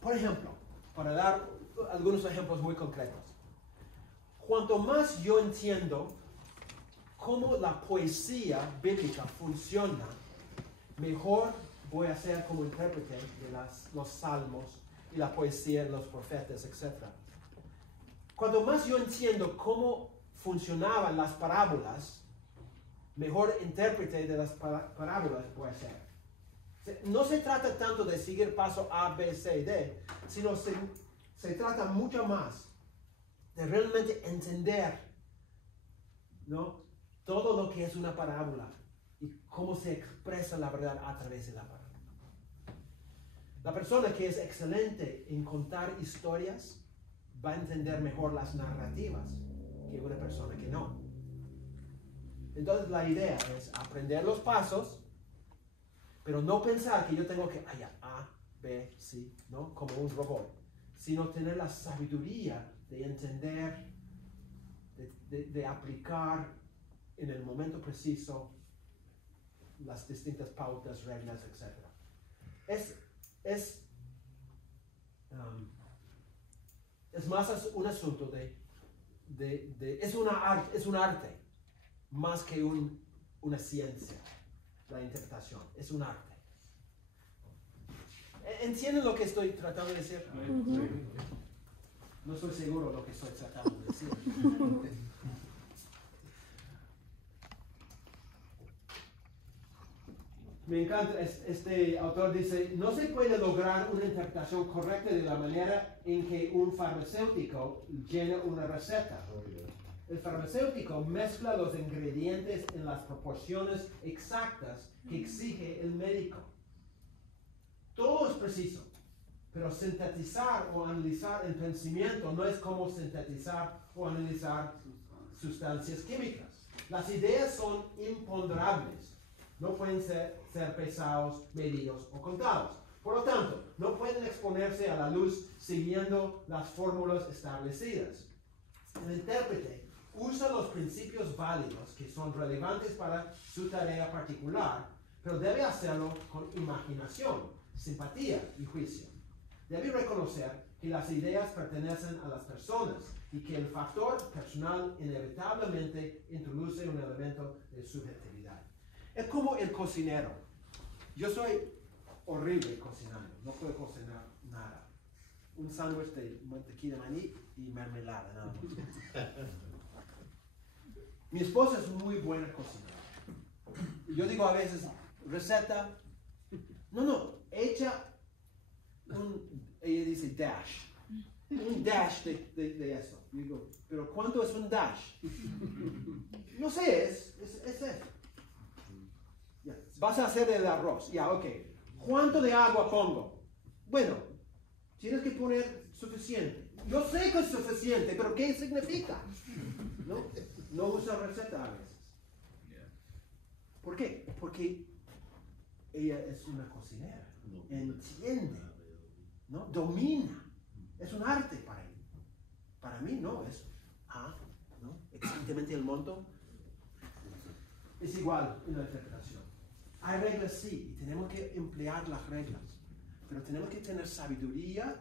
Por ejemplo, para dar algunos ejemplos muy concretos, cuanto más yo entiendo cómo la poesía bíblica funciona, mejor voy a ser como intérprete de los salmos y la poesía de los profetas, etc. Cuanto más yo entiendo cómo funcionaban las parábolas, mejor intérprete de las parábolas voy a ser. No se trata tanto de seguir paso A, B, C, D, sino se trata mucho más de realmente entender, ¿no?, todo lo que es una parábola y cómo se expresa la verdad a través de la parábola. La persona que es excelente en contar historias va a entender mejor las narrativas que una persona que no. Entonces la idea es aprender los pasos, pero no pensar que yo tengo que A, B, C, ¿no?, como un robot, sino tener la sabiduría de entender, de aplicar en el momento preciso las distintas pautas, reglas, etc. Es más un asunto es un arte más que una ciencia, la interpretación, es un arte. ¿Entienden lo que estoy tratando de decir? No estoy seguro de lo que estoy tratando de decir. Me encanta, este autor dice, no se puede lograr una interpretación correcta de la manera en que un farmacéutico llena una receta. El farmacéutico mezcla los ingredientes en las proporciones exactas que exige el médico. Todo es preciso, pero sintetizar o analizar el pensamiento no es como sintetizar o analizar sustancias químicas. Las ideas son imponderables. No pueden ser pesados, medidos o contados. Por lo tanto, no pueden exponerse a la luz siguiendo las fórmulas establecidas. El intérprete usa los principios válidos que son relevantes para su tarea particular, pero debe hacerlo con imaginación, simpatía y juicio. Debe reconocer que las ideas pertenecen a las personas y que el factor personal inevitablemente introduce un elemento de subjetividad. Es como el cocinero. Yo soy horrible cocinando, no puedo cocinar nada. Un sándwich de mantequilla de maní y mermelada, nada más. Mi esposa es muy buena cocinera. Yo digo a veces, receta, echa ella dice dash, un dash de eso. Digo, pero ¿cuánto es un dash? No sé, es eso. Ya. Vas a hacer el arroz. Ya, ok. ¿Cuánto de agua pongo? Bueno, tienes que poner suficiente. Yo sé que es suficiente, pero ¿qué significa? No usa receta a veces. ¿Por qué? Porque ella es una cocinera. Entiende. ¿No? Domina. Es un arte para ella. Para mí no, es ¿no? Exactamente el monto. Es igual en la interpretación. Hay reglas, sí, y tenemos que emplear las reglas, pero tenemos que tener sabiduría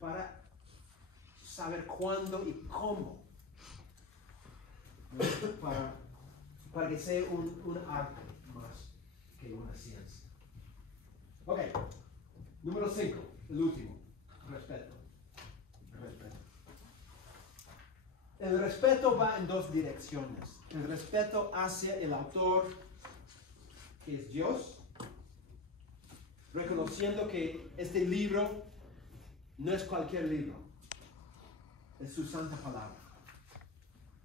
para saber cuándo y cómo, ¿no? para que sea un arte más que una ciencia. Ok, número 5, el último, respeto. El respeto va en dos direcciones. El respeto hacia el autor, que es Dios, reconociendo que este libro no es cualquier libro, es su santa palabra.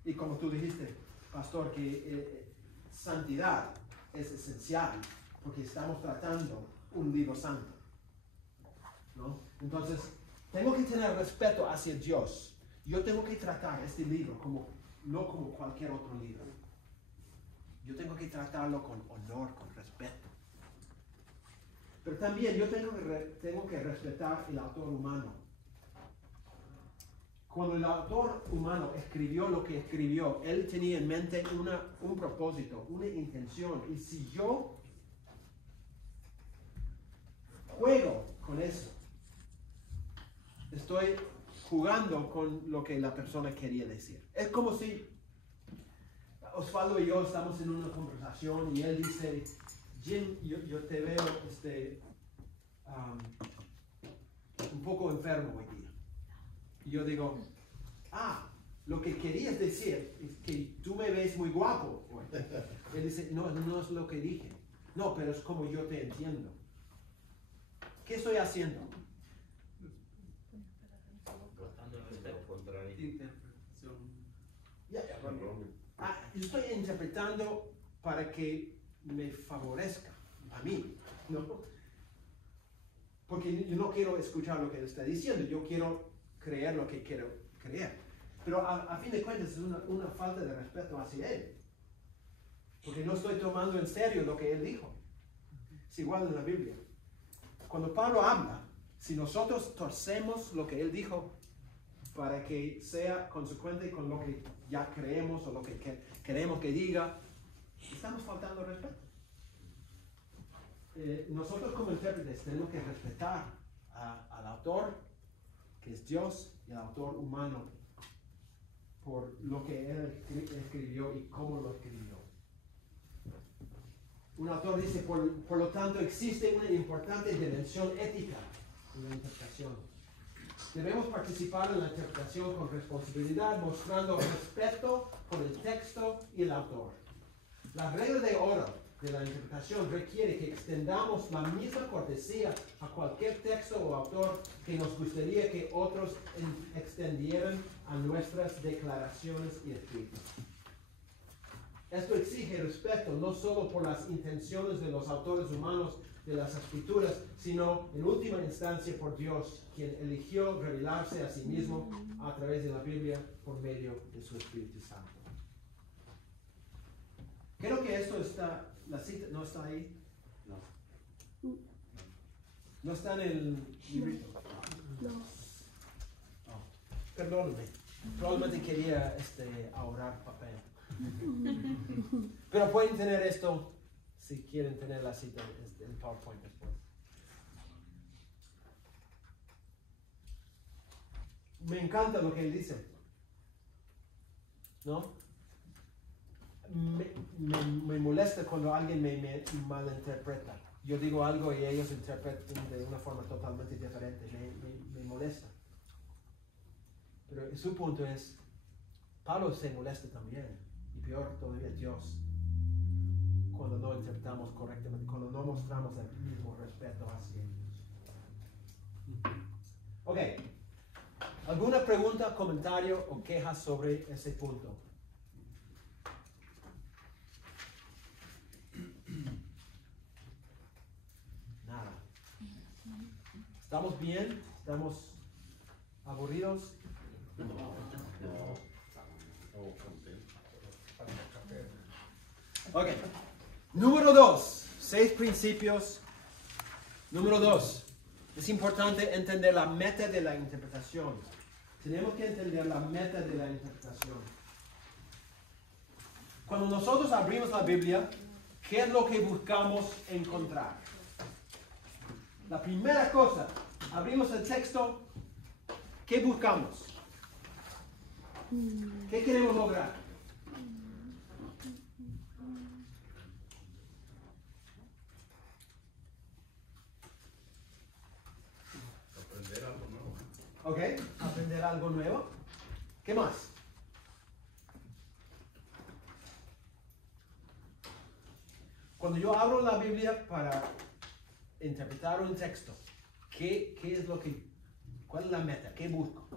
Y como tú dijiste, pastor, que santidad es esencial, porque estamos tratando un libro santo, ¿no? Entonces, tengo que tener respeto hacia Dios. Yo tengo que tratar este libro no como cualquier otro libro. Yo tengo que tratarlo con honor, con respeto. Pero también yo tengo que respetar el autor humano. Cuando el autor humano escribió lo que escribió, él tenía en mente un propósito, una intención. Y si yo juego con eso, estoy jugando con lo que la persona quería decir. Es como si Osvaldo y yo estamos en una conversación y él dice, Jim, yo te veo un poco enfermo hoy día. Y yo digo, lo que querías decir es que tú me ves muy guapo hoy. Él dice, no es lo que dije. No, pero es como yo te entiendo. ¿Qué estoy haciendo? Yo estoy interpretando para que me favorezca a mí, ¿no? Porque yo no quiero escuchar lo que él está diciendo, yo quiero creer lo que quiero creer. Pero a fin de cuentas es una falta de respeto hacia él. Porque no estoy tomando en serio lo que él dijo. Es igual en la Biblia. Cuando Pablo habla, si nosotros torcemos lo que él dijo para que sea consecuente con lo que ya creemos o lo que queremos que diga, estamos faltando respeto. Nosotros como intérpretes tenemos que respetar al autor, que es Dios, y al autor humano por lo que él escribió y cómo lo escribió. Un autor dice, por lo tanto, existe una importante dimensión ética en la interpretación. Debemos participar en la interpretación con responsabilidad, mostrando respeto por el texto y el autor. La regla de oro de la interpretación requiere que extendamos la misma cortesía a cualquier texto o autor que nos gustaría que otros extendieran a nuestras declaraciones y escritos. Esto exige respeto no solo por las intenciones de los autores humanos de las escrituras, sino en última instancia por Dios, quien eligió revelarse a sí mismo a través de la Biblia por medio de su Espíritu Santo. Creo que esto está, la cita no está ahí. No. No está en el librito. No. Oh, perdóname. Probablemente quería ahorrar papel. Pero pueden tener esto si quieren tener la cita en PowerPoint después. Me encanta lo que él dice, ¿no? Me molesta cuando alguien me malinterpreta. Yo digo algo y ellos interpretan de una forma totalmente diferente. Me molesta. Pero su punto es, Pablo se molesta también. Y peor todavía Dios, cuando no interpretamos correctamente, cuando no mostramos el mismo respeto hacia ellos. Ok. ¿Alguna pregunta, comentario o queja sobre ese punto? ¿Estamos bien? ¿Estamos aburridos? Ok. Número 2. 6 principios. Número 2. Es importante entender la meta de la interpretación. Tenemos que entender la meta de la interpretación. Cuando nosotros abrimos la Biblia, ¿qué es lo que buscamos encontrar? La primera cosa, abrimos el texto, ¿qué buscamos? ¿Qué queremos lograr? Aprender algo nuevo. ¿Ok? Aprender algo nuevo. ¿Qué más? Cuando yo abro la Biblia para interpretar un texto, ¿cuál es la meta? ¿Qué busco?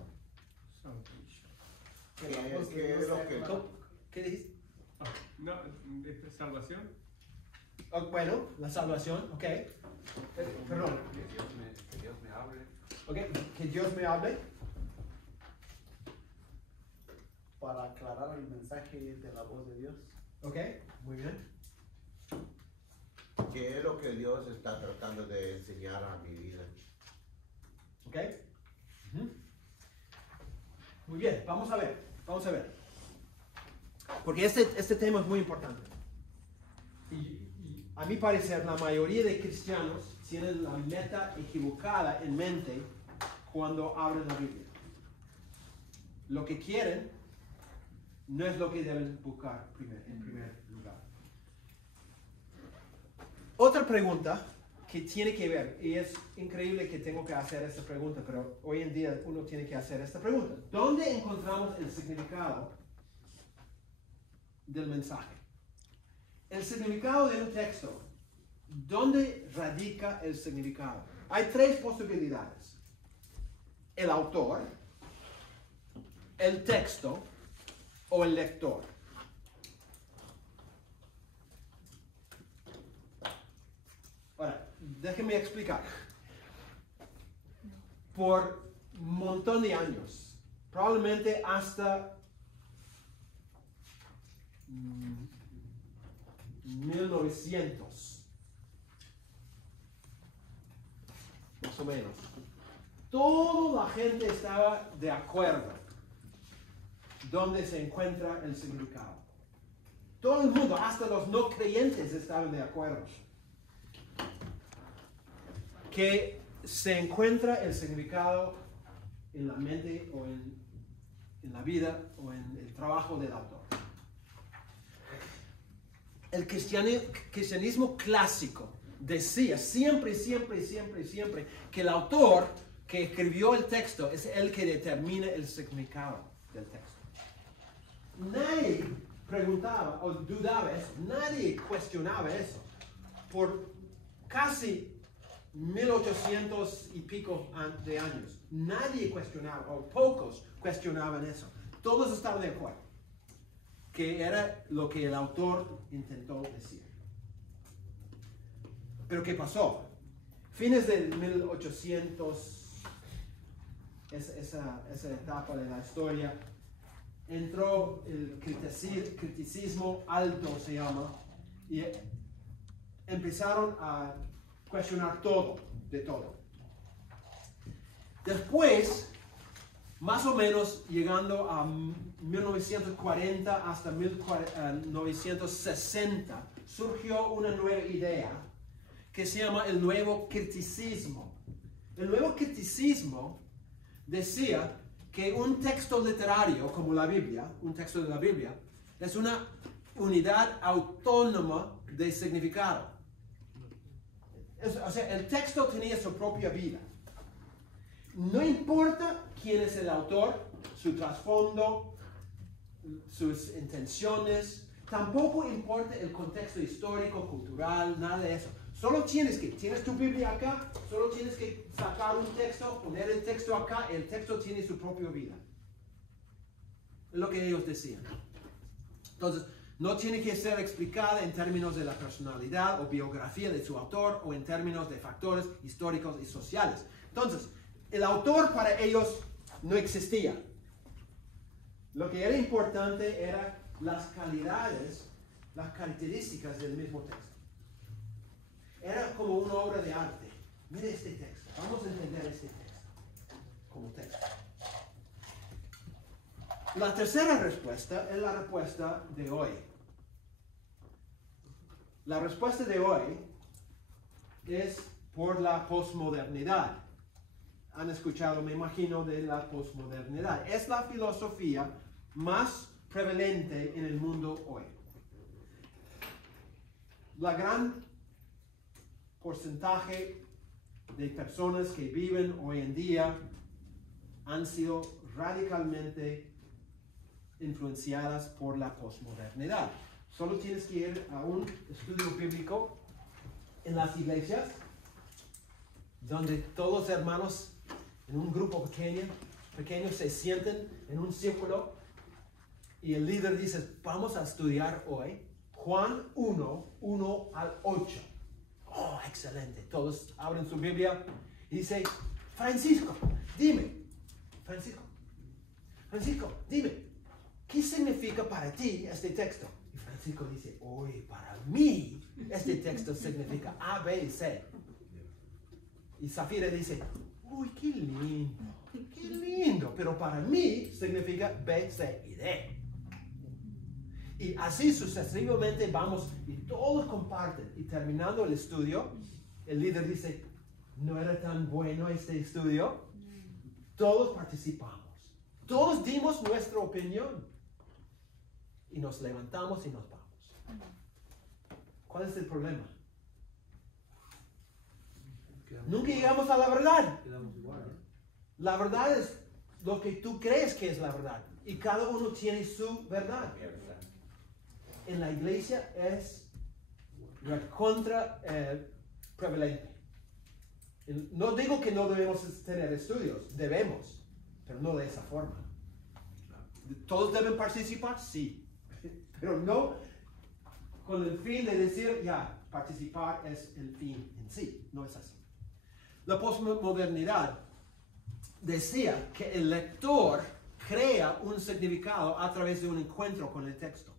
¿Qué dijiste? No, salvación. Oh, bueno, la salvación, ok. Perdón. Que Dios me hable. Ok, que Dios me hable. Para aclarar el mensaje de la voz de Dios. Ok, muy bien. ¿Qué es lo que Dios está tratando de enseñar a mi vida? Ok. Muy bien, vamos a ver. Porque este tema es muy importante. Y a mi parecer, la mayoría de cristianos tienen la meta equivocada en mente cuando abren la Biblia. Lo que quieren no es lo que deben buscar en primer lugar. Otra pregunta que tiene que ver, y es increíble que tengo que hacer esta pregunta, pero hoy en día uno tiene que hacer esta pregunta. ¿Dónde encontramos el significado del mensaje? El significado de un texto, ¿dónde radica el significado? Hay 3 posibilidades. El autor, el texto o el lector. Ahora, déjenme explicar. Por un montón de años, probablemente hasta 1900, más o menos, toda la gente estaba de acuerdo dónde se encuentra el significado. Todo el mundo, hasta los no creyentes, estaban de acuerdo que se encuentra el significado en la mente o en la vida o en el trabajo del autor. El cristianismo clásico decía siempre que el autor que escribió el texto es el que determina el significado del texto. Nadie preguntaba o dudaba eso, nadie cuestionaba eso. Por casi 1800 y pico de años, nadie cuestionaba, o pocos cuestionaban eso. Todos estaban de acuerdo que era lo que el autor intentó decir. Pero ¿qué pasó? Fines del 1800, esa etapa de la historia, entró el criticismo alto, se llama, y empezaron a cuestionar todo, de todo. Después, más o menos llegando a 1940 hasta 1960, surgió una nueva idea que se llama el nuevo criticismo. El nuevo criticismo decía que un texto literario como la Biblia, un texto de la Biblia, es una unidad autónoma de significado. O sea, el texto tenía su propia vida. No importa quién es el autor, su trasfondo, sus intenciones, tampoco importa el contexto histórico, cultural, nada de eso. Solo tienes tu Biblia acá, solo tienes que sacar un texto, poner el texto acá, el texto tiene su propia vida. Es lo que ellos decían. Entonces, No tiene que ser explicada en términos de la personalidad o biografía de su autor o en términos de factores históricos y sociales. Entonces, el autor para ellos no existía. Lo que era importante eran las calidades, las características del mismo texto. Era como una obra de arte. Mire este texto. Vamos a entender este texto como texto. La tercera respuesta es la respuesta de hoy. La respuesta de hoy es por la posmodernidad. Han escuchado, me imagino, de la posmodernidad. Es la filosofía más prevalente en el mundo hoy. La gran porcentaje de personas que viven hoy en día han sido radicalmente influenciadas por la posmodernidad. Solo tienes que ir a un estudio bíblico en las iglesias, donde todos los hermanos en un grupo pequeño se sienten en un círculo y el líder dice, vamos a estudiar hoy Juan 1, 1 al 8. Oh, excelente. Todos abren su Biblia y dice, Francisco, dime, ¿qué significa para ti este texto? Y Francisco dice, hoy para mí este texto significa A, B y C. Y Zafira dice, uy, qué lindo, pero para mí significa B, C y D. Y así sucesivamente vamos y todos comparten. Y terminando el estudio, el líder dice, no era tan bueno este estudio. Todos participamos. Todos dimos nuestra opinión. Y nos levantamos y nos vamos. ¿Cuál es el problema? Nunca llegamos a la verdad. La verdad es lo que tú crees que es la verdad. Y cada uno tiene su verdad. En la iglesia es contra prevalente. No digo que no debemos tener estudios, debemos, pero no de esa forma. ¿Todos deben participar? Sí, pero no con el fin de decir, ya, participar es el fin en sí, no es así. La posmodernidad decía que el lector crea un significado a través de un encuentro con el texto.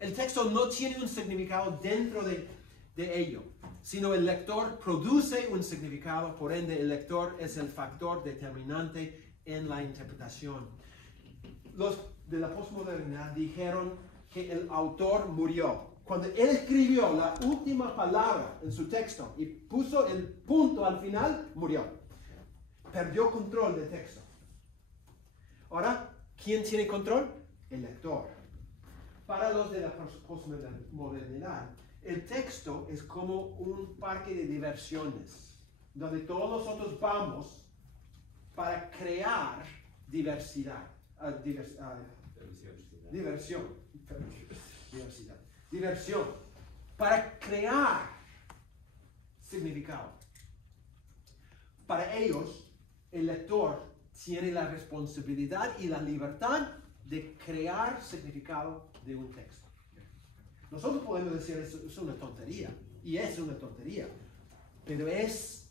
El texto no tiene un significado dentro de ello, sino el lector produce un significado, por ende el lector es el factor determinante en la interpretación. Los de la posmodernidad dijeron que el autor murió. Cuando él escribió la última palabra en su texto y puso el punto al final, murió. Perdió control del texto. Ahora, ¿quién tiene control? El lector. Para los de la posmodernidad, el texto es como un parque de diversiones, donde todos nosotros vamos para crear diversidad. Diversión. Para crear significado. Para ellos, el lector tiene la responsabilidad y la libertad de crear significado de un texto. Nosotros podemos decir eso es una tontería, y es una tontería, pero es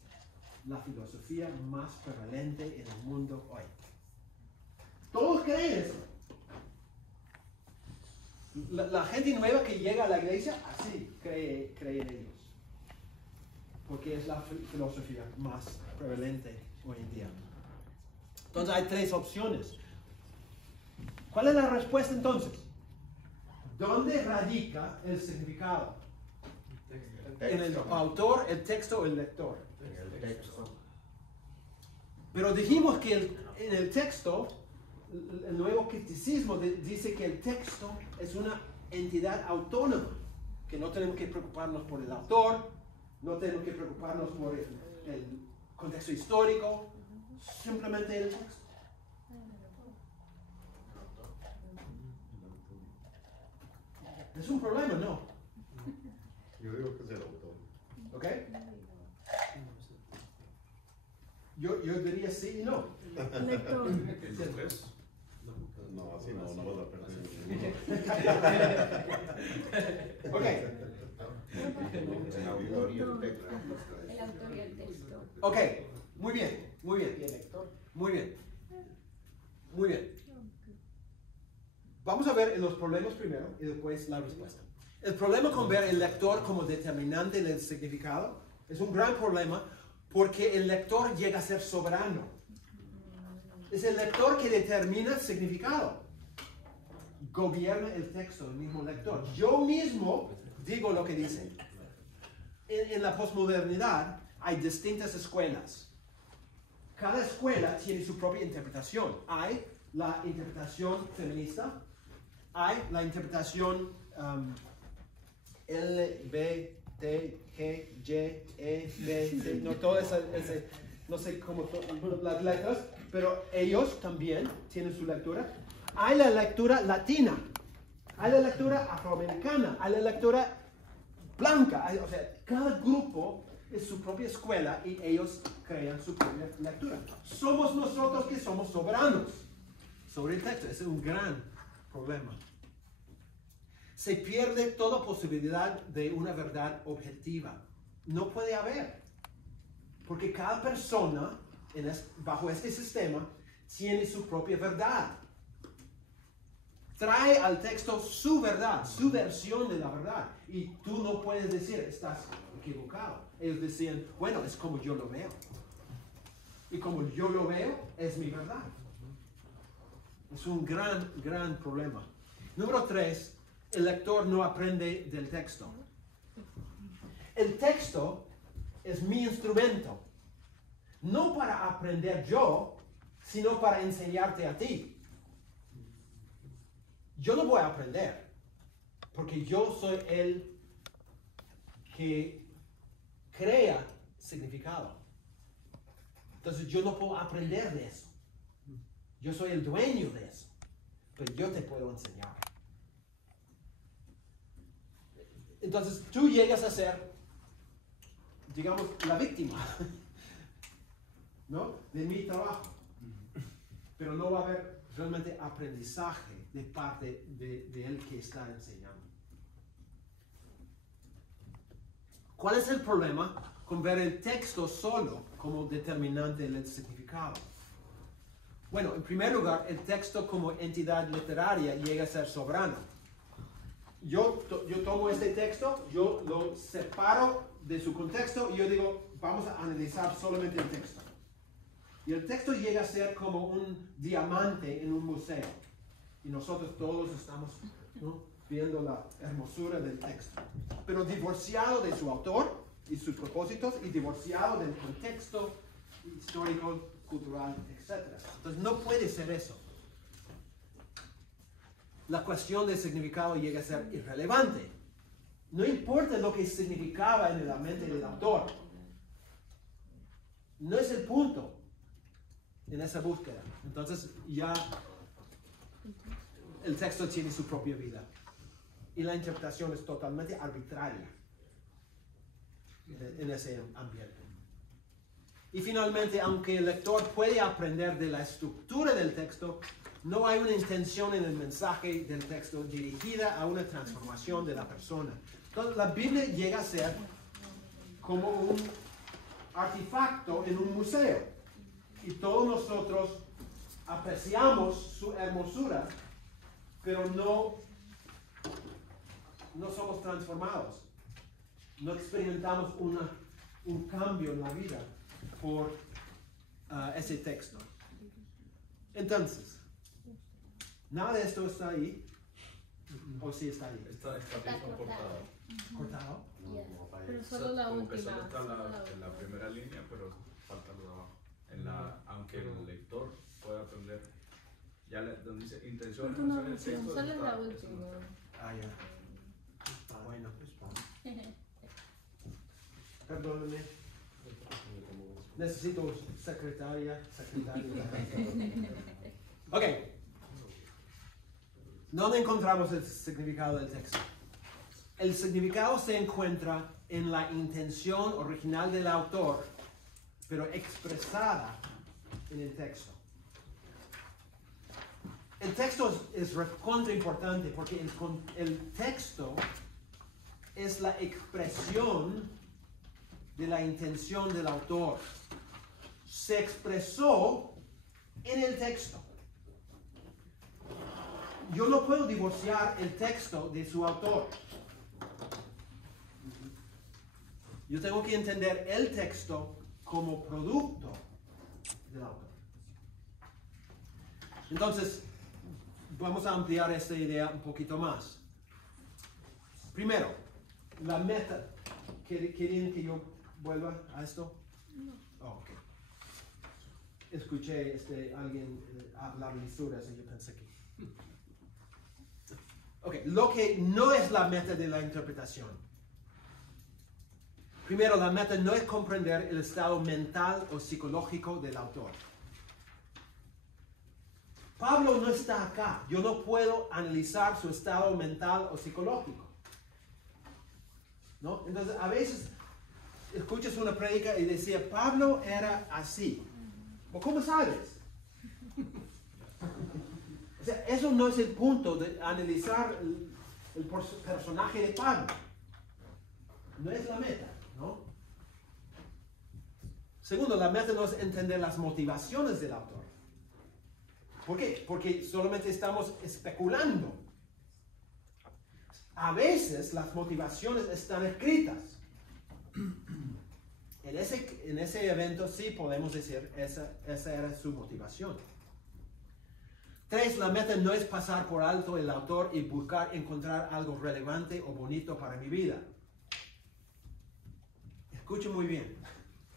la filosofía más prevalente en el mundo hoy. Todos creen eso. La gente nueva que llega a la iglesia, así creen ellos. Porque es la filosofía más prevalente hoy en día. Entonces hay tres opciones. ¿Cuál es la respuesta entonces? ¿Dónde radica el significado? ¿En el autor, el texto o el lector? En el texto. Pero dijimos que en el texto, el nuevo criticismo dice que el texto es una entidad autónoma, que no tenemos que preocuparnos por el autor, no tenemos que preocuparnos por el contexto histórico, simplemente el texto. ¿Es un problema? No. Yo digo que es el autor. ¿Ok? Yo diría sí y no. Lector. No, así no vas a perder. Ok. El autor y el texto. El autor y el texto. Ok, muy bien, muy bien. Y el lector. Muy bien. Muy bien. Vamos a ver los problemas primero y después la respuesta. El problema con ver el lector como determinante del significado es un gran problema porque el lector llega a ser soberano. Es el lector que determina el significado. Gobierna el texto, el mismo lector. Yo mismo digo lo que dice. En la posmodernidad hay distintas escuelas. Cada escuela tiene su propia interpretación. Hay la interpretación feminista, hay la interpretación L, B, T, G, Y, E, B, T, no todo ese, no sé cómo las letras, pero ellos también tienen su lectura. Hay la lectura latina, hay la lectura afroamericana, hay la lectura blanca, o sea, cada grupo es su propia escuela y ellos crean su propia lectura. Somos nosotros que somos soberanos sobre el texto. Ese es un gran problema. Se pierde toda posibilidad de una verdad objetiva. No puede haber. Porque cada persona bajo este sistema tiene su propia verdad. Trae al texto su verdad, su versión de la verdad. Y tú no puedes decir, estás equivocado. Ellos decían, bueno, es como yo lo veo. Y como yo lo veo, es mi verdad. Es un gran, gran problema. Número 3, el lector no aprende del texto. El texto es mi instrumento. No para aprender yo, sino para enseñarte a ti. Yo no voy a aprender, porque yo soy el que crea significado. Entonces yo no puedo aprender de eso. Yo soy el dueño de eso, pero yo te puedo enseñar. Entonces tú llegas a ser, digamos, la víctima, ¿no? De mi trabajo. Pero no va a haber realmente aprendizaje de parte de él que está enseñando. ¿Cuál es el problema con ver el texto solo como determinante del significado? Bueno, en primer lugar, el texto como entidad literaria llega a ser soberano. Yo tomo este texto, yo lo separo de su contexto y yo digo, vamos a analizar solamente el texto. Y el texto llega a ser como un diamante en un museo. Y nosotros todos estamos, ¿no?, viendo la hermosura del texto. Pero divorciado de su autor y sus propósitos y divorciado del contexto histórico, cultural, etc. Entonces no puede ser eso. La cuestión del significado llega a ser irrelevante. No importa lo que significaba en la mente del autor. No es el punto en esa búsqueda. Entonces ya el texto tiene su propia vida. Y la interpretación es totalmente arbitraria en ese ambiente. Y finalmente, aunque el lector puede aprender de la estructura del texto, no hay una intención en el mensaje del texto dirigida a una transformación de la persona. Entonces, la Biblia llega a ser como un artefacto en un museo. Y todos nosotros apreciamos su hermosura, pero no somos transformados. No experimentamos un cambio en la vida por ese texto. Entonces, nada de esto está ahí. ¿O sí está ahí? Está bien comportado. ¿Cortado? Pero solo la Como que última. solo está solo la en la última. primera línea, pero falta lo de abajo. Aunque el lector pueda aprender, ya donde dice intención, Última en el versión, texto, solo eso la eso no última. está. Ah, ya. Bueno. Perdóname. Necesito secretaria. Ok. ¿Dónde encontramos el significado del texto? El significado se encuentra en la intención original del autor, pero expresada en el texto. El texto es recontra importante porque el texto es la expresión de la intención del autor. Se expresó en el texto. Yo no puedo divorciar el texto de su autor. Yo tengo que entender el texto como producto del autor. Entonces, vamos a ampliar esta idea un poquito más. Primero, la meta. ¿Quieren que yo vuelva a esto? No. Oh, ok. Escuché alguien hablar lisuras y yo pensé que... Ok, lo que no es la meta de la interpretación. Primero, la meta no es comprender el estado mental o psicológico del autor. Pablo no está acá. Yo no puedo analizar su estado mental o psicológico. ¿No? Entonces, a veces escuchas una prédica y decía, Pablo era así. ¿Cómo sabes? O sea, eso no es el punto de analizar el personaje de Pablo. No es la meta, ¿no? Segundo, la meta no es entender las motivaciones del autor. ¿Por qué? Porque solamente estamos especulando. A veces las motivaciones están escritas. En ese evento sí podemos decir esa era su motivación. 3. La meta no es pasar por alto el autor y buscar encontrar algo relevante o bonito para mi vida. Escuchen muy bien,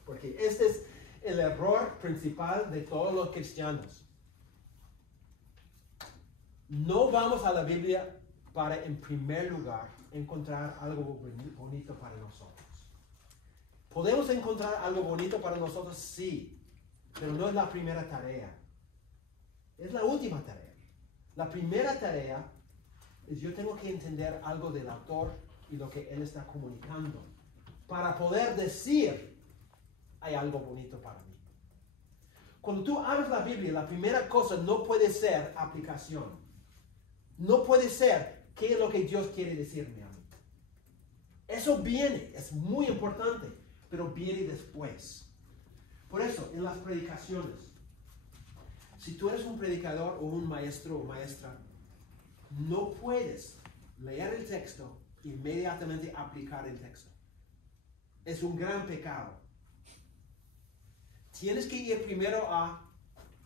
porque este es el error principal de todos los cristianos. No vamos a la Biblia para, en primer lugar, encontrar algo bonito para nosotros. ¿Podemos encontrar algo bonito para nosotros? Sí, pero no es la primera tarea. Es la última tarea. La primera tarea es yo tengo que entender algo del autor y lo que él está comunicando para poder decir hay algo bonito para mí. Cuando tú abres la Biblia, la primera cosa no puede ser aplicación. No puede ser qué es lo que Dios quiere decirme a mí. Eso viene, es muy importante, pero viene después. Por eso, en las predicaciones, si tú eres un predicador o un maestro o maestra, no puedes leer el texto e inmediatamente aplicar el texto. Es un gran pecado. Tienes que ir primero a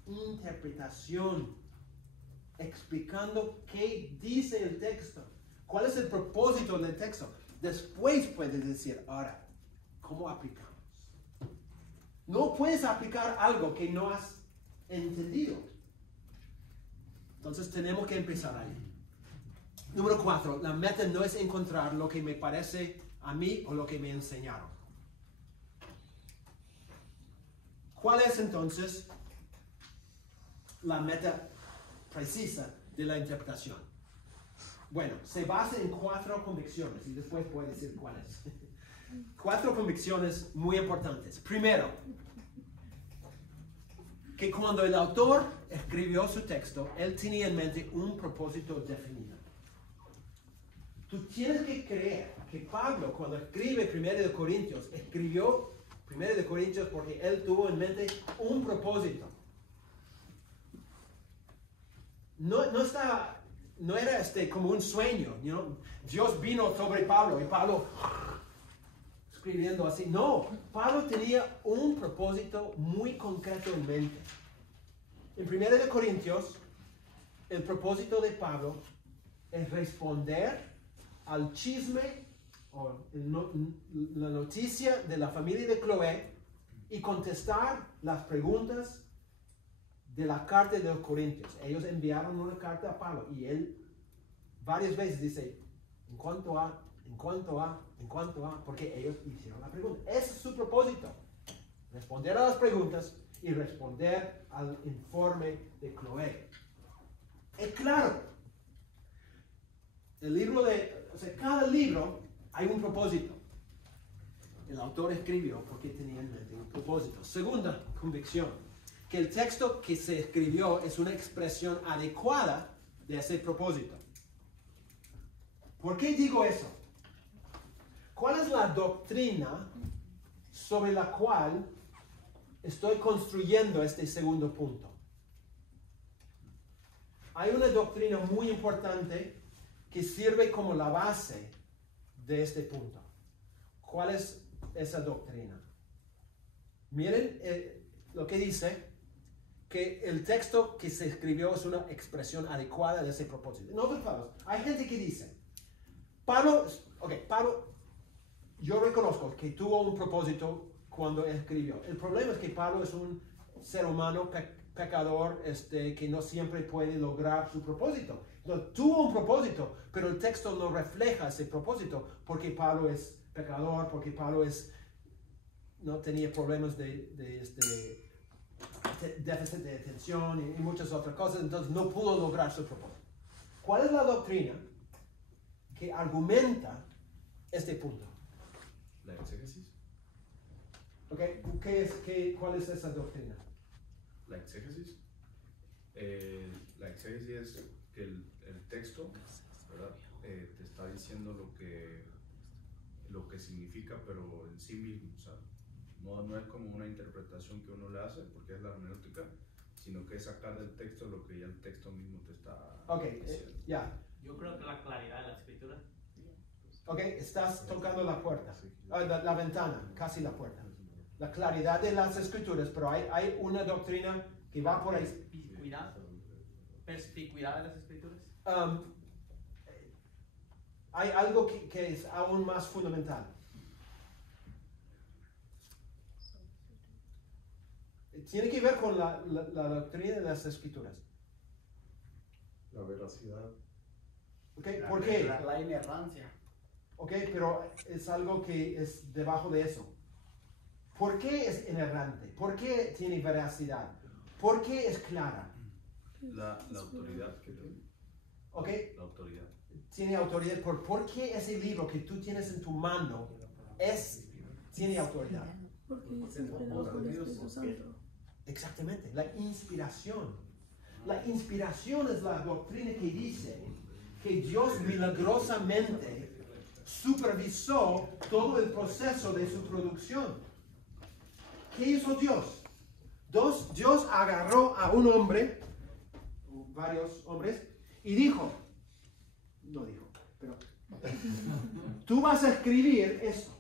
interpretación, explicando qué dice el texto, cuál es el propósito del texto. Después puedes decir, ahora, ¿cómo aplicamos? No puedes aplicar algo que no has entendido. Entonces tenemos que empezar ahí. Número 4, la meta no es encontrar lo que me parece a mí o lo que me enseñaron. ¿Cuál es entonces la meta precisa de la interpretación? Bueno, se basa en 4 convicciones y después voy a decir cuáles. 4 convicciones muy importantes. Primero, que cuando el autor escribió su texto, él tenía en mente un propósito definido. Tú tienes que creer que Pablo, cuando escribe 1 Corintios, escribió 1 Corintios porque él tuvo en mente un propósito. No era como un sueño, you know? Dios vino sobre Pablo y Pablo escribiendo así. No, Pablo tenía un propósito muy concreto en mente. En 1 Corintios, el propósito de Pablo es responder al chisme o la noticia de la familia de Cloé y contestar las preguntas de la carta de los Corintios. Ellos enviaron una carta a Pablo y él varias veces dice, en cuanto a, porque ellos hicieron la pregunta. Ese es su propósito. Responder a las preguntas y responder al informe de Cloé. Es claro. Cada libro hay un propósito. El autor escribió porque tenía en mente un propósito. Segunda convicción. que el texto que se escribió es una expresión adecuada de ese propósito. ¿Por qué digo eso? ¿Cuál es la doctrina sobre la cual estoy construyendo este segundo punto? Hay una doctrina muy importante que sirve como la base de este punto. ¿Cuál es esa doctrina? Miren lo que dice, que el texto que se escribió es una expresión adecuada de ese propósito. No, por favor, hay gente que dice, Pablo, yo reconozco que tuvo un propósito cuando escribió. El problema es que Pablo es un ser humano pecador que no siempre puede lograr su propósito. Entonces, tuvo un propósito, pero el texto no refleja ese propósito porque Pablo es pecador, porque Pablo no tenía problemas de déficit de atención y muchas otras cosas, entonces no pudo lograr su propósito. ¿Cuál es la doctrina que argumenta este punto? La exégesis. Okay. ¿Cuál es esa doctrina? La exégesis. La exégesis es que el texto, ¿verdad? Te está diciendo lo que significa, pero en sí mismo, o sea, no es como una interpretación que uno le hace, porque es la hermenéutica, sino que es sacar del texto lo que ya el texto mismo te está diciendo. Ya. Yo creo que la claridad de la escritura. Ok, estás tocando la puerta, la ventana, casi la puerta. La claridad de las escrituras, pero hay una doctrina que va por ahí. Perspicuidad de las escrituras. Hay algo que es aún más fundamental. Tiene que ver con la doctrina de las escrituras. La veracidad. Okay, ¿por qué? La inerrancia. Ok, pero es algo que es debajo de eso. ¿Por qué es inerrante? ¿Por qué tiene veracidad? ¿Por qué es clara? La autoridad que tiene. Ok. La autoridad. Tiene autoridad. ¿Por qué ese libro que tú tienes en tu mano tiene autoridad? Porque es inspirado por el Espíritu Santo. Exactamente, la inspiración. La inspiración es la doctrina que dice que Dios milagrosamente supervisó todo el proceso de su producción. ¿Qué hizo Dios? Dios agarró a un hombre, varios hombres, y dijo, tú vas a escribir esto.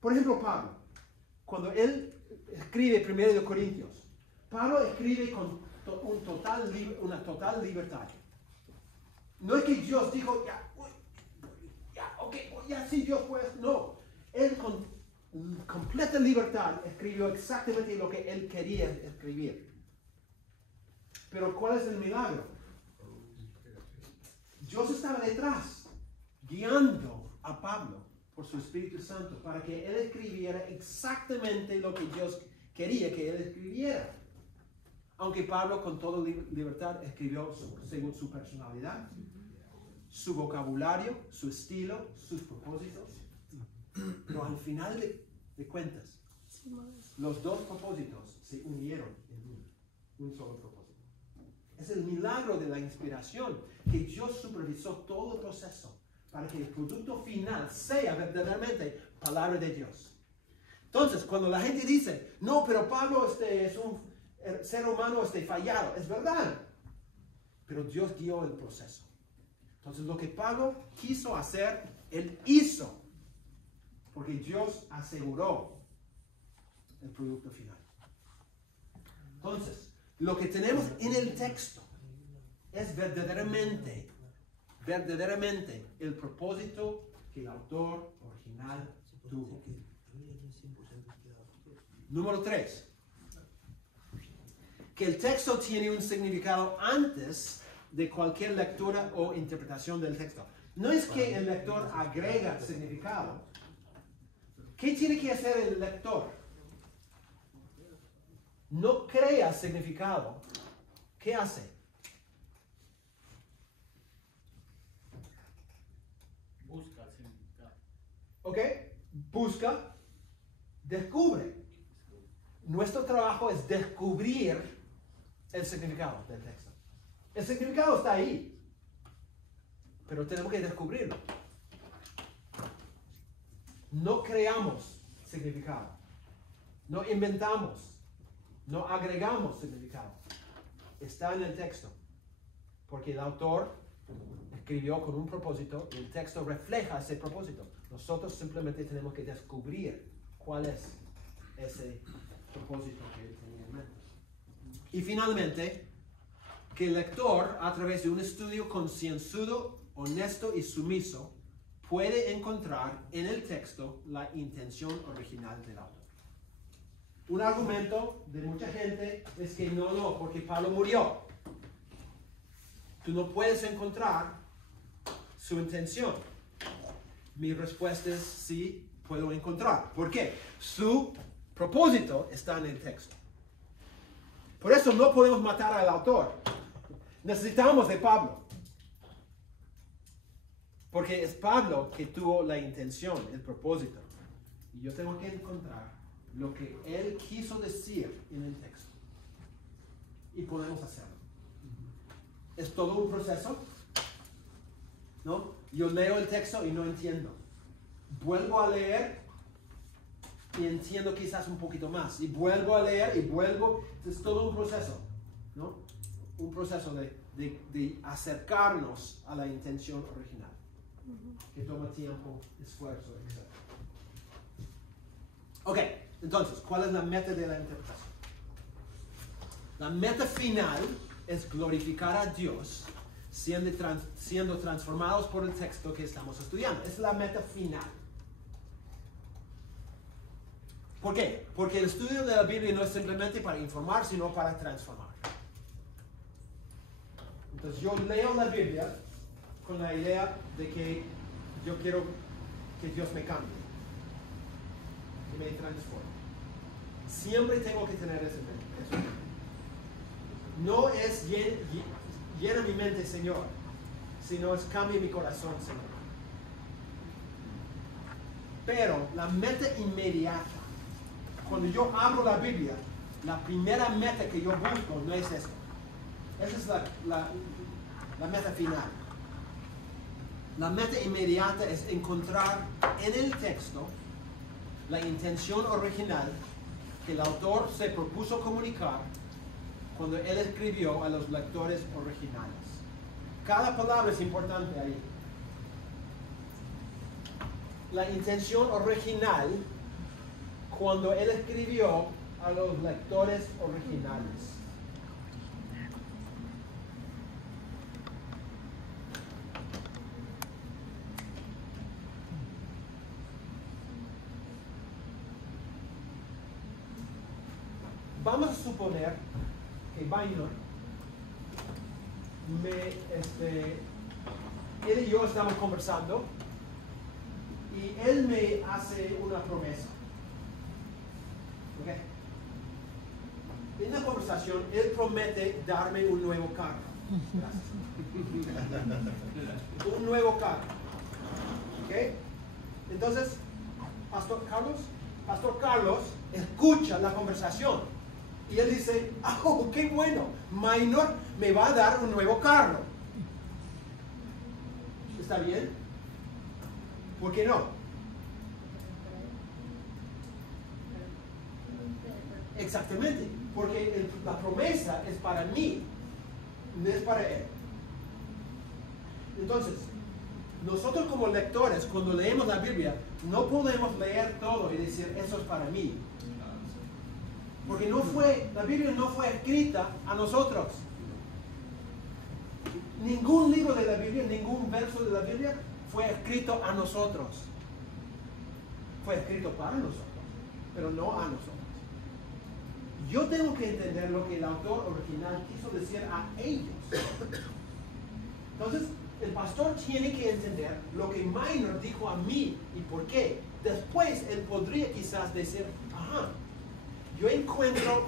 Por ejemplo, Pablo, cuando él escribe 1 Corintios, Pablo escribe con una total libertad. No es que Dios dijo, sí, Dios pues, no. Él con completa libertad escribió exactamente lo que él quería escribir. Pero ¿cuál es el milagro? Dios estaba detrás, guiando a Pablo por su Espíritu Santo para que él escribiera exactamente lo que Dios quería que él escribiera. Aunque Pablo con toda libertad escribió según su personalidad, su vocabulario, su estilo, sus propósitos. Pero al final de cuentas, los dos propósitos se unieron en un solo propósito. Es el milagro de la inspiración, que Dios supervisó todo el proceso para que el producto final sea verdaderamente palabra de Dios. Entonces, cuando la gente dice, no, pero Pablo es un ser humano fallado, es verdad, pero Dios guió el proceso. Entonces, lo que Pablo quiso hacer, él hizo, porque Dios aseguró el producto final. Entonces, lo que tenemos en el texto es verdaderamente el propósito que el autor original tuvo. Número 3. Que el texto tiene un significado antes de cualquier lectura o interpretación del texto. No es que el lector agrega significado. ¿Qué tiene que hacer el lector? No crea significado. ¿Qué hace? Busca el significado. ¿Ok? Busca, descubre. Nuestro trabajo es descubrir el significado del texto. El significado está ahí, pero tenemos que descubrirlo. No creamos significado, no inventamos, no agregamos significado. Está en el texto, porque el autor escribió con un propósito y el texto refleja ese propósito. Nosotros simplemente tenemos que descubrir cuál es ese propósito que él tenía en mente. Y finalmente, que el lector, a través de un estudio concienzudo, honesto y sumiso, puede encontrar en el texto la intención original del autor. Un argumento de mucha gente es que no, porque Pablo murió. Tú no puedes encontrar su intención. Mi respuesta es sí, puedo encontrar. ¿Por qué? Su propósito está en el texto. Por eso no podemos matar al autor. Necesitamos de Pablo. Porque es Pablo que tuvo la intención, el propósito. Y yo tengo que encontrar lo que él quiso decir en el texto. Y podemos hacerlo. Es todo un proceso, ¿no? Yo leo el texto y no entiendo. Vuelvo a leer y entiendo quizás un poquito más. Y vuelvo a leer y vuelvo. Es todo un proceso, ¿no? Un proceso de acercarnos a la intención original. Que toma tiempo, esfuerzo, etc. Ok, entonces, ¿cuál es la meta de la interpretación? La meta final es glorificar a Dios siendo transformados por el texto que estamos estudiando. Es la meta final. ¿Por qué? Porque el estudio de la Biblia no es simplemente para informar, sino para transformar. Entonces yo leo la Biblia con la idea de que yo quiero que Dios me cambie, que me transforme. Siempre tengo que tener eso en mente. No es llena mi mente, Señor, sino es cambia mi corazón, Señor. Pero la meta inmediata, cuando yo abro la Biblia, la primera meta que yo busco no es esto. Esa es la meta final. La meta inmediata es encontrar en el texto la intención original que el autor se propuso comunicar cuando él escribió a los lectores originales. Cada palabra es importante ahí. La intención original cuando él escribió a los lectores originales. Vamos a suponer que Bainor él y yo estamos conversando y él me hace una promesa. ¿Okay? En la conversación, él promete darme un nuevo carro. Un nuevo carro. ¿Okay? Entonces, Pastor Carlos escucha la conversación. Y él dice, oh, qué bueno, Minor me va a dar un nuevo carro. ¿Está bien? ¿Por qué no? Exactamente, porque la promesa es para mí, no es para él. Entonces, nosotros como lectores, cuando leemos la Biblia, no podemos leer todo y decir, eso es para mí. Porque la Biblia no fue escrita a nosotros. Ningún libro de la Biblia, ningún verso de la Biblia fue escrito a nosotros. Fue escrito para nosotros, pero no a nosotros. Yo tengo que entender lo que el autor original quiso decir a ellos. Entonces, el pastor tiene que entender lo que Minor dijo a mí y por qué. Después, él podría quizás decir, ajá, yo encuentro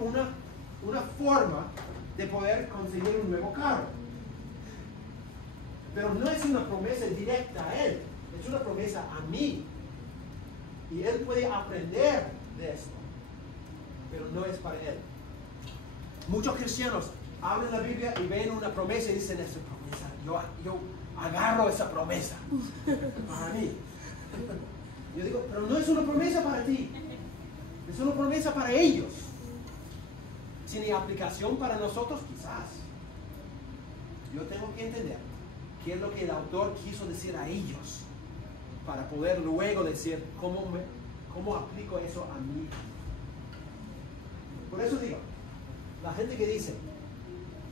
una forma de poder conseguir un nuevo carro. Pero no es una promesa directa a él, es una promesa a mí. Y él puede aprender de esto. pero no es para él. Muchos cristianos abren la Biblia y ven una promesa y dicen, esa promesa, yo agarro esa promesa para mí. Yo digo, pero no es una promesa para ti, es una promesa para ellos. ¿Tiene aplicación para nosotros? Quizás. Yo tengo que entender qué es lo que el autor quiso decir a ellos para poder luego decir cómo aplico eso a mí. Por eso digo, la gente que dice,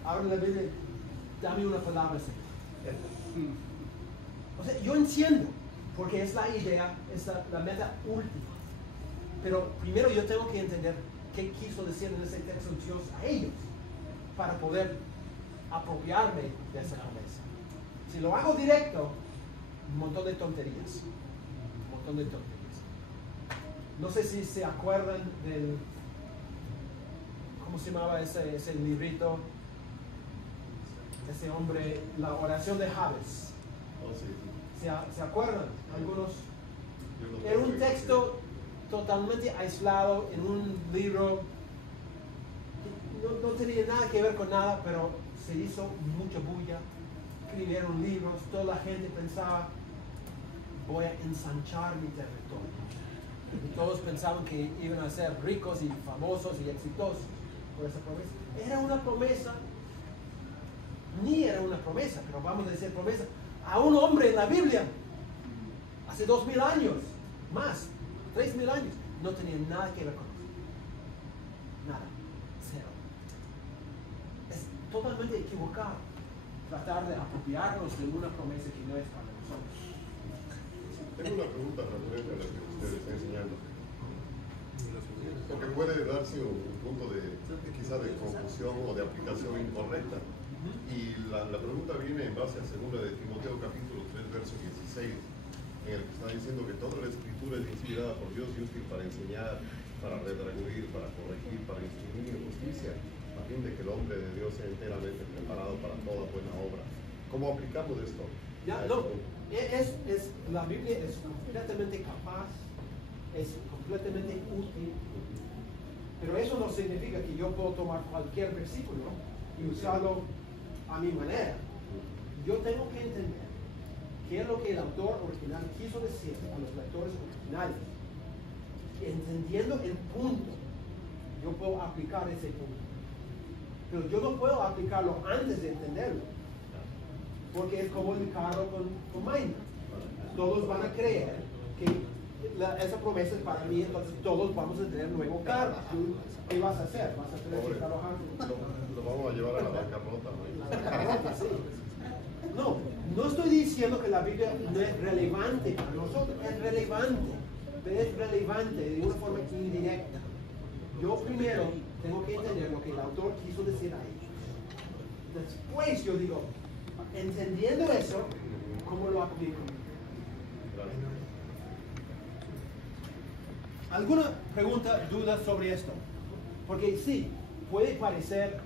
abre la Biblia, dame una palabra, Señor. O sea, yo entiendo, porque es la idea, es la meta última. Pero primero yo tengo que entender qué quiso decir en ese texto Dios a ellos, para poder apropiarme de esa promesa. Si lo hago directo, un montón de tonterías. Un montón de tonterías. No sé si se acuerdan del... ¿Cómo se llamaba ese librito? Ese hombre, la oración de Jabes. Oh, sí. ¿Se acuerdan? Algunos. Era un texto totalmente aislado en un libro que no tenía nada que ver con nada, pero se hizo mucha bulla. Escribieron libros, toda la gente pensaba, voy a ensanchar mi territorio. Y todos pensaban que iban a ser ricos y famosos y exitosos por esa promesa. Era una promesa, ni era una promesa, pero vamos a decir promesa, a un hombre en la Biblia, hace 2000 años, más, 3000 años, no tenía nada que ver con eso. Nada, cero. Es totalmente equivocado tratar de apropiarnos de una promesa que no es para nosotros. Tengo una pregunta referente a lo que usted está enseñando. Porque puede darse un punto quizá de confusión o de aplicación incorrecta. Y la pregunta viene en base a 2 de Timoteo capítulo 3, verso 16, en el que está diciendo que toda la escritura es inspirada por Dios y útil para enseñar, para redarguir, para corregir, para instruir en justicia, a fin de que el hombre de Dios sea enteramente preparado para toda buena obra. ¿Cómo aplicamos esto? Ya, no, la Biblia es completamente capaz, es completamente útil, pero eso no significa que yo puedo tomar cualquier versículo y usarlo a mi manera. Yo tengo que entender qué es lo que el autor original quiso decir a los lectores originales. Entendiendo el punto, yo puedo aplicar ese punto. Pero yo no puedo aplicarlo antes de entenderlo. Porque es como el carro con Maina. Todos van a creer que esa promesa es para mí, entonces todos vamos a tener nuevo carro. ¿Qué vas a hacer? ¿Vas a tener que trabajar? Lo vamos a llevar a la bancarrota, ¿no? Sí. No estoy diciendo que la Biblia no es relevante para nosotros, es relevante, pero es relevante de una forma indirecta. Yo primero tengo que entender lo que el autor quiso decir a ellos. Después yo digo, entendiendo eso, ¿cómo lo aplico? ¿Alguna pregunta, duda sobre esto? Porque sí, puede parecer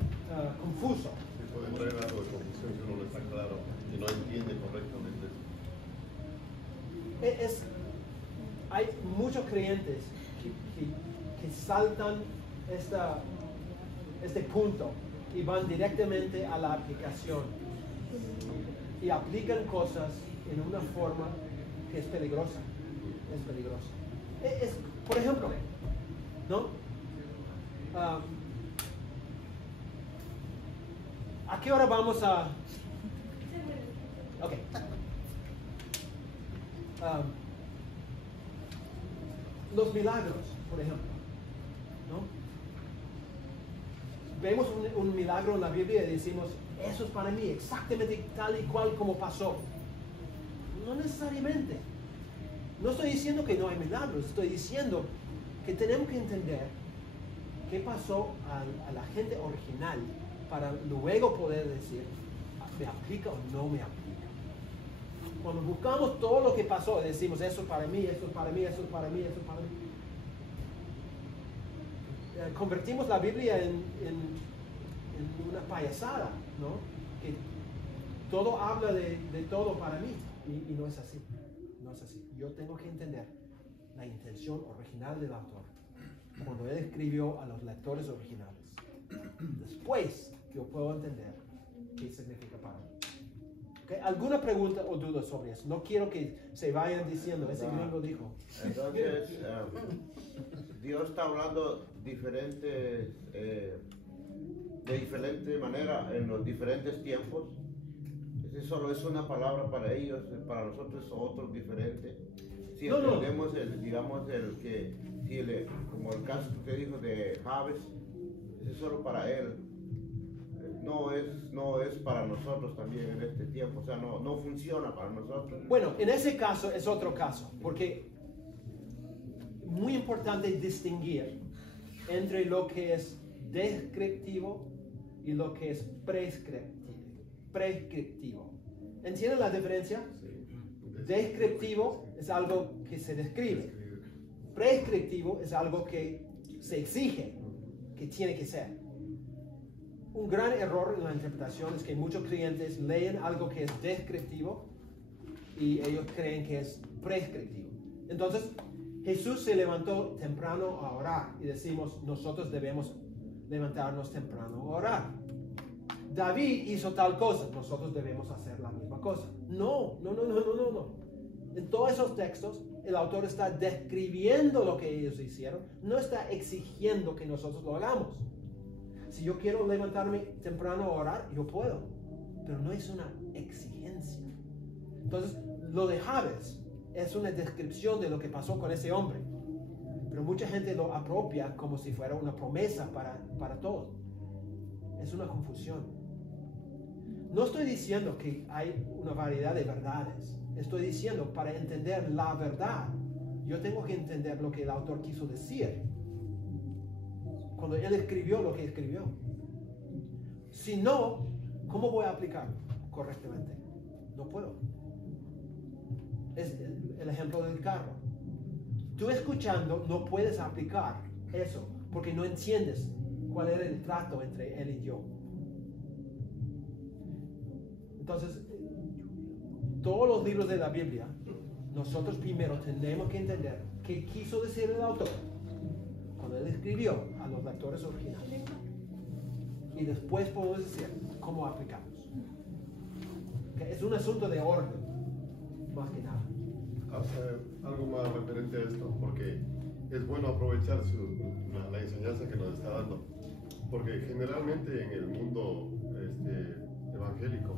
confuso. Sí, puede traer algo de confusión si uno no está claro y no entiende correctamente eso. Hay muchos creyentes que saltan este punto y van directamente a la aplicación y aplican cosas en una forma que es peligrosa. Es peligrosa. Por ejemplo, ¿no? ¿A qué hora vamos a...? Ok. Los milagros, por ejemplo, ¿no? Vemos un milagro en la Biblia y decimos, eso es para mí, exactamente tal y cual como pasó. No necesariamente. No estoy diciendo que no hay milagros, estoy diciendo que tenemos que entender qué pasó a la gente original para luego poder decir, ¿me aplica o no me aplica? Cuando buscamos todo lo que pasó, decimos, eso es para mí, eso es para mí, eso es para mí, eso es para mí. Convertimos la Biblia en una payasada, ¿no? Que todo habla de todo para mí, y no es así. No es así. Yo tengo que entender la intención original del autor cuando él escribió a los lectores originales. Después yo puedo entender qué significa para mí. ¿Okay? ¿Alguna pregunta o duda sobre eso? No quiero que se vayan diciendo, ese gringo dijo. Entonces, Dios está hablando de diferente manera en los diferentes tiempos. Ese solo es una palabra para ellos, para nosotros es otro diferente. Si entendemos como el caso que usted dijo de Javes, ese es solo para él. No es para nosotros también en este tiempo, o sea, no funciona para nosotros. Bueno, en ese caso es otro caso, porque es muy importante distinguir entre lo que es descriptivo y lo que es prescriptivo. ¿Entienden la diferencia? Sí. Descriptivo es algo que se describe. Prescriptivo es algo que se exige, que tiene que ser. Un gran error en la interpretación es que muchos creyentes leen algo que es descriptivo y ellos creen que es prescriptivo. Entonces, Jesús se levantó temprano a orar y decimos, nosotros debemos levantarnos temprano a orar. David hizo tal cosa, nosotros debemos hacer la misma cosa. No. En todos esos textos, el autor está describiendo lo que ellos hicieron, no está exigiendo que nosotros lo hagamos. Si yo quiero levantarme temprano a orar, yo puedo, pero no es una exigencia. Entonces, lo de Javes es una descripción de lo que pasó con ese hombre, pero mucha gente lo apropia como si fuera una promesa para todos. Es una confusión. No estoy diciendo que hay una variedad de verdades. Estoy diciendo, para entender la verdad, yo tengo que entender lo que el autor quiso decir cuando él escribió lo que escribió. Si no, ¿cómo voy a aplicarlo correctamente? No puedo. Es el ejemplo del carro. Tú escuchando no puedes aplicar eso porque no entiendes cuál era el trato entre él y yo. Entonces, todos los libros de la Biblia, nosotros primero tenemos que entender qué quiso decir el autor cuando él escribió a los lectores originales. Y después podemos decir cómo aplicamos. ¿Okay? Es un asunto de orden, más que nada. Algo más referente a esto, porque es bueno aprovechar la enseñanza que nos está dando. Porque generalmente en el mundo evangélico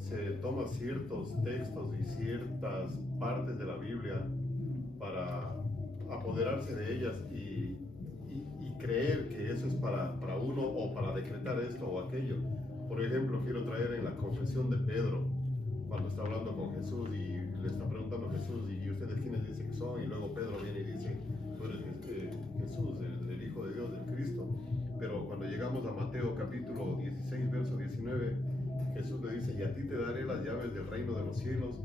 se toman ciertos textos y ciertas partes de la Biblia para apoderarse de ellas y creer que eso es para uno o para decretar esto o aquello. Por ejemplo, quiero traer en la confesión de Pedro, cuando está hablando con Jesús y le está preguntando a Jesús, ¿y ustedes quiénes dicen que son? Y luego Pedro viene y dice, tú eres Jesús, el Hijo de Dios, el Cristo. Pero cuando llegamos a Mateo capítulo 16, verso 19, Jesús le dice, y a ti te daré las llaves del reino de los cielos,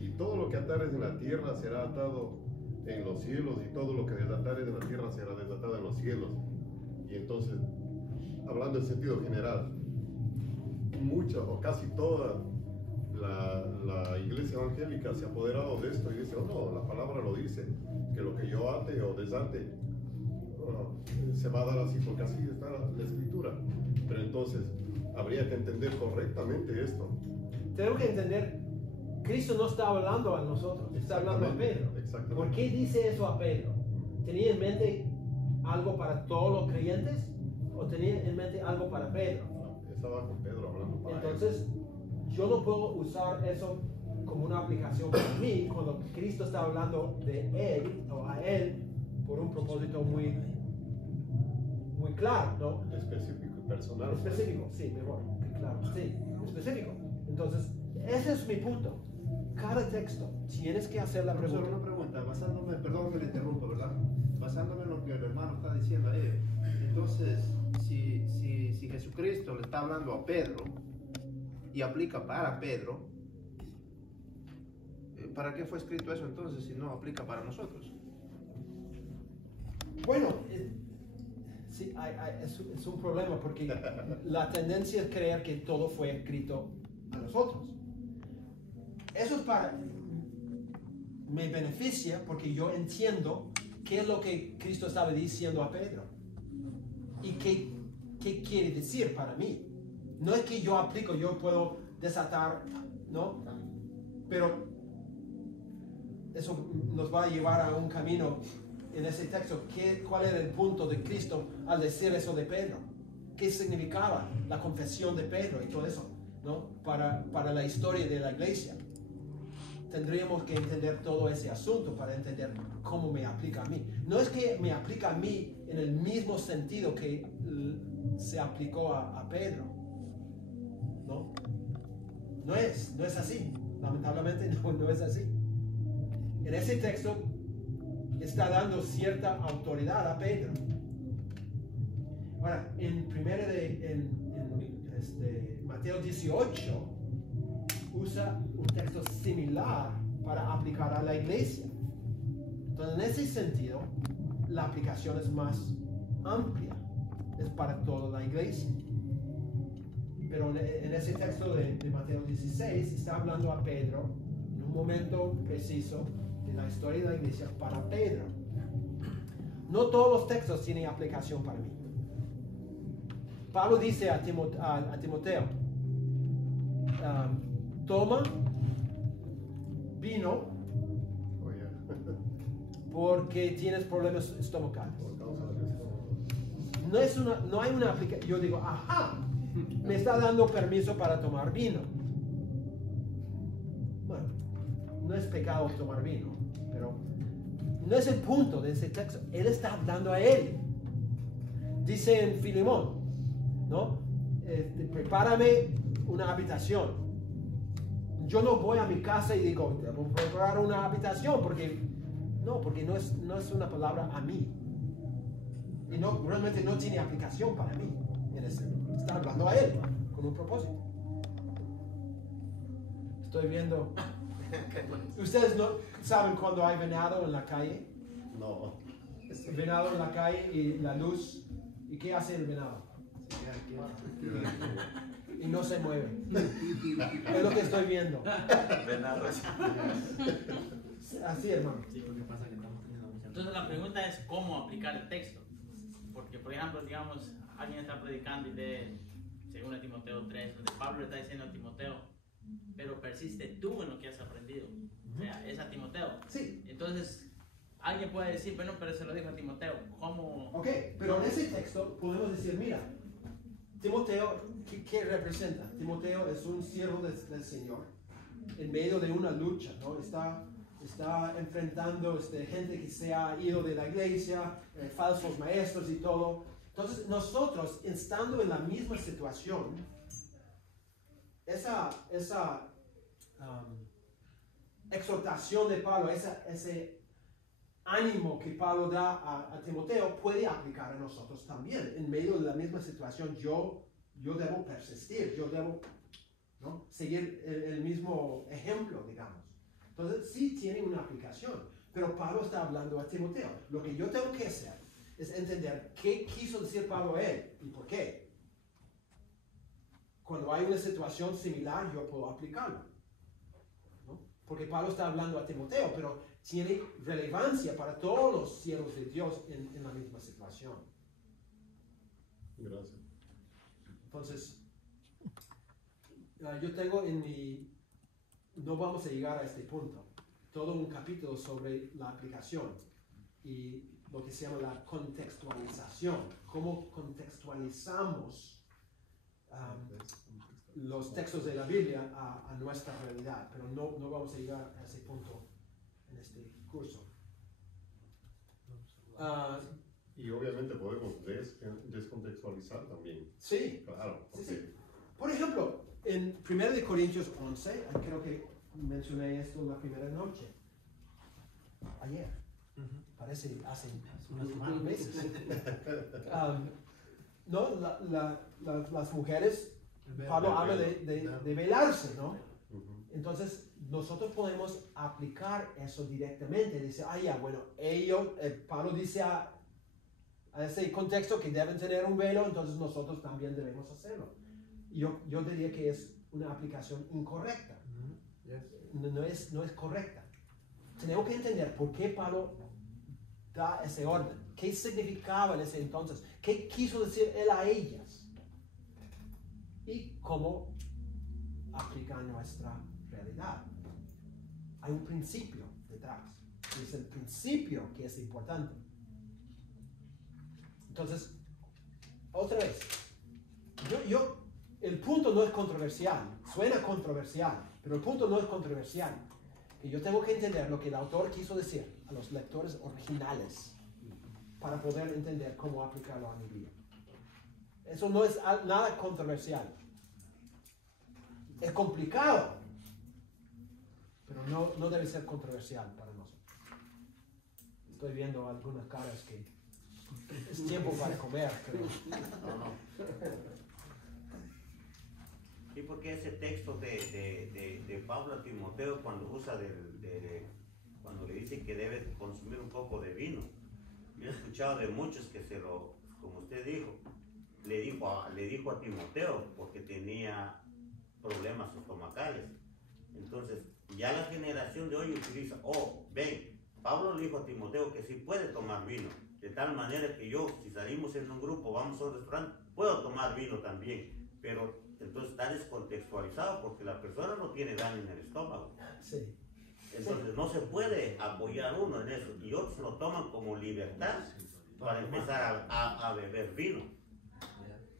y todo lo que atares en la tierra será atado en los cielos, y todo lo que desatares en la tierra será desatado en los cielos. Y entonces, hablando en sentido general, mucha o casi toda la iglesia evangélica se ha apoderado de esto y dice, oh no, la palabra lo dice, que lo que yo ate o desate se va a dar así, porque así está la escritura. Pero entonces, habría que entender correctamente esto. Tenemos que entender, Cristo no está hablando a nosotros, está hablando a Pedro. Exactamente. ¿Por qué dice eso a Pedro? ¿Tenía en mente algo para todos los creyentes o tenía en mente algo para Pedro? No, estaba con Pedro hablando para Entonces, yo no puedo usar eso como una aplicación para mí cuando Cristo está hablando de él o a él por un propósito muy claro, ¿no? Específico y personal. Específico, sí, mejor, claro, sí, específico. Entonces, ese es mi punto. Cada texto tienes que hacer la pregunta. Solo una pregunta, basándome, perdón que le interrumpa, ¿verdad? Basándome en lo que el hermano está diciendo ahí. Entonces, si Jesucristo le está hablando a Pedro y aplica para Pedro, ¿para qué fue escrito eso entonces si no aplica para nosotros? Bueno, sí, es un problema porque la tendencia es creer que todo fue escrito a nosotros. Eso es me beneficia porque yo entiendo qué es lo que Cristo estaba diciendo a Pedro y qué quiere decir para mí. No es que yo aplico, yo puedo desatar, ¿no? Pero eso nos va a llevar a un camino en ese texto. ¿Cuál era el punto de Cristo al decir eso de Pedro? ¿Qué significaba la confesión de Pedro y todo eso, ¿no? Para la historia de la iglesia. Tendríamos que entender todo ese asunto para entender cómo me aplica a mí. No es que me aplica a mí en el mismo sentido que se aplicó a Pedro, ¿no? No es así. Lamentablemente no es así. En ese texto está dando cierta autoridad a Pedro. Ahora, en Mateo 18 usa un texto similar para aplicar a la iglesia. Entonces, en ese sentido, la aplicación es más amplia, es para toda la iglesia. Pero en ese texto de Mateo 16 está hablando a Pedro en un momento preciso de la historia de la iglesia para Pedro. No todos los textos tienen aplicación para mí. Pablo dice a Timoteo, toma vino porque tienes problemas estomacales. No hay una aplicación. Yo digo, ajá, me está dando permiso para tomar vino. Bueno, no es pecado tomar vino, pero no es el punto de ese texto. Él está hablando a él. Dice en Filemón, ¿no? Prepárame una habitación. Yo no voy a mi casa y digo, debo preparar una habitación porque no es una palabra a mí. Y realmente no tiene aplicación para mí. Está hablando a él con un propósito. Estoy viendo. ¿Ustedes no saben cuando hay venado en la calle? No. Venado en la calle y la luz. ¿Y qué hace el venado? Y no se mueve. Es lo que estoy viendo. Así, hermano. Sí, porque pasa que estamos teniendo mucha. Entonces la pregunta es cómo aplicar el texto. Porque, por ejemplo, digamos, alguien está predicando y lee, según Timoteo 3, donde Pablo le está diciendo a Timoteo, pero persiste tú en lo que has aprendido. O sea, es a Timoteo. Sí. Entonces, alguien puede decir, bueno, pero se lo dijo a Timoteo. ¿Cómo? Ok, pero en ese texto podemos decir, mira, Timoteo, ¿qué representa? Timoteo es un siervo del Señor en medio de una lucha, ¿no? Está enfrentando gente que se ha ido de la iglesia, falsos maestros y todo. Entonces, nosotros, estando en la misma situación, esa exhortación de Pablo, ese ánimo que Pablo da a Timoteo puede aplicar a nosotros también. En medio de la misma situación, yo debo persistir, yo debo, ¿no?, seguir el mismo ejemplo, digamos. Entonces, sí tiene una aplicación, pero Pablo está hablando a Timoteo. Lo que yo tengo que hacer es entender qué quiso decir Pablo a él y por qué. Cuando hay una situación similar, yo puedo aplicarlo, ¿no? Porque Pablo está hablando a Timoteo, pero tiene relevancia para todos los siervos de Dios en la misma situación. Gracias. Entonces, yo tengo en mi... No vamos a llegar a este punto. Todo un capítulo sobre la aplicación y lo que se llama la contextualización. Cómo contextualizamos los textos de la Biblia a nuestra realidad. Pero no vamos a llegar a ese punto en este curso. Y obviamente podemos descontextualizar también. Sí. Claro. Sí, sí. Por ejemplo, en 1 Corintios 11, creo que mencioné esto la primera noche. Ayer. Parece hace unos meses. No, las mujeres, Pablo habla de velarse, ¿no? Entonces, nosotros podemos aplicar eso directamente. Dice, bueno, Pablo dice a ese contexto que deben tener un velo, entonces nosotros también debemos hacerlo. Yo diría que es una aplicación incorrecta. No es correcta. Tenemos que entender por qué Pablo da ese orden? ¿Qué significaba en ese entonces? ¿Qué quiso decir él a ellas? Y cómo aplica en nuestra realidad. Hay un principio detrás. Y es el principio que es importante. Entonces, otra vez, el punto no es controversial. Suena controversial, pero el punto no es controversial. Que yo tengo que entender lo que el autor quiso decir a los lectores originales para poder entender cómo aplicarlo a mi vida. Eso no es nada controversial. Es complicado, pero no debe ser controversial para nosotros. Estoy viendo algunas caras que es tiempo para comer, creo. Sí, porque ese texto de Pablo a Timoteo, cuando usa cuando le dice que debe consumir un poco de vino, yo he escuchado de muchos que como usted dijo, le dijo a Timoteo porque tenía problemas estomacales. Entonces, ya la generación de hoy utiliza, Pablo le dijo a Timoteo que sí puede tomar vino, de tal manera que yo, si salimos en un grupo, vamos a un restaurante, puedo tomar vino también, pero entonces está descontextualizado porque la persona no tiene daño en el estómago. Sí. Entonces no se puede apoyar uno en eso, y otros lo toman como libertad para empezar a beber vino.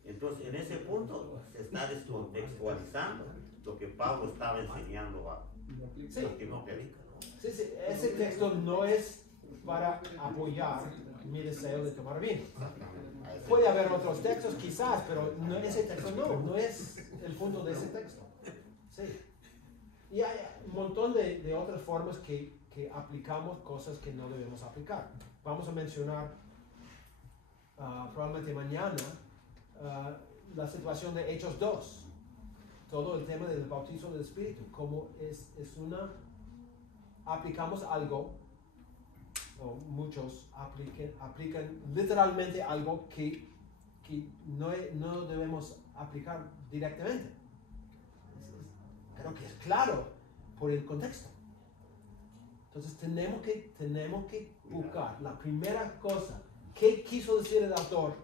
Entonces en ese punto se está descontextualizando lo que Pablo estaba enseñando a Timoteo. Sí, ese texto no es para apoyar mi deseo de tomar vino. Puede haber otros textos quizás, pero ese texto no es el punto de ese texto. Sí. Y hay un montón de otras formas que aplicamos cosas que no debemos aplicar. Vamos a mencionar probablemente mañana la situación de Hechos 2. Todo el tema del bautizo del Espíritu. Como aplicamos algo, o muchos aplican literalmente algo que no debemos aplicar directamente. Creo que es claro por el contexto. Entonces tenemos que buscar la primera cosa. ¿Qué quiso decir el autor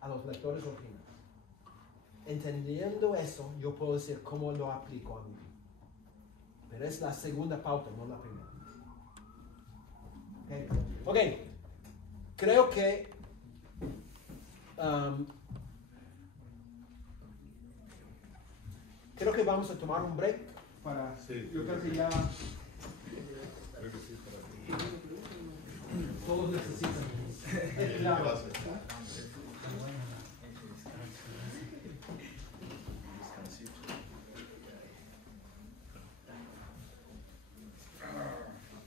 a los lectores originales? Entendiendo eso, yo puedo decir cómo lo aplico a mí. Pero es la segunda pauta, no la primera. Ok, creo que vamos a tomar un break para. Sí, yo creo que ya todos necesitan. Gracias.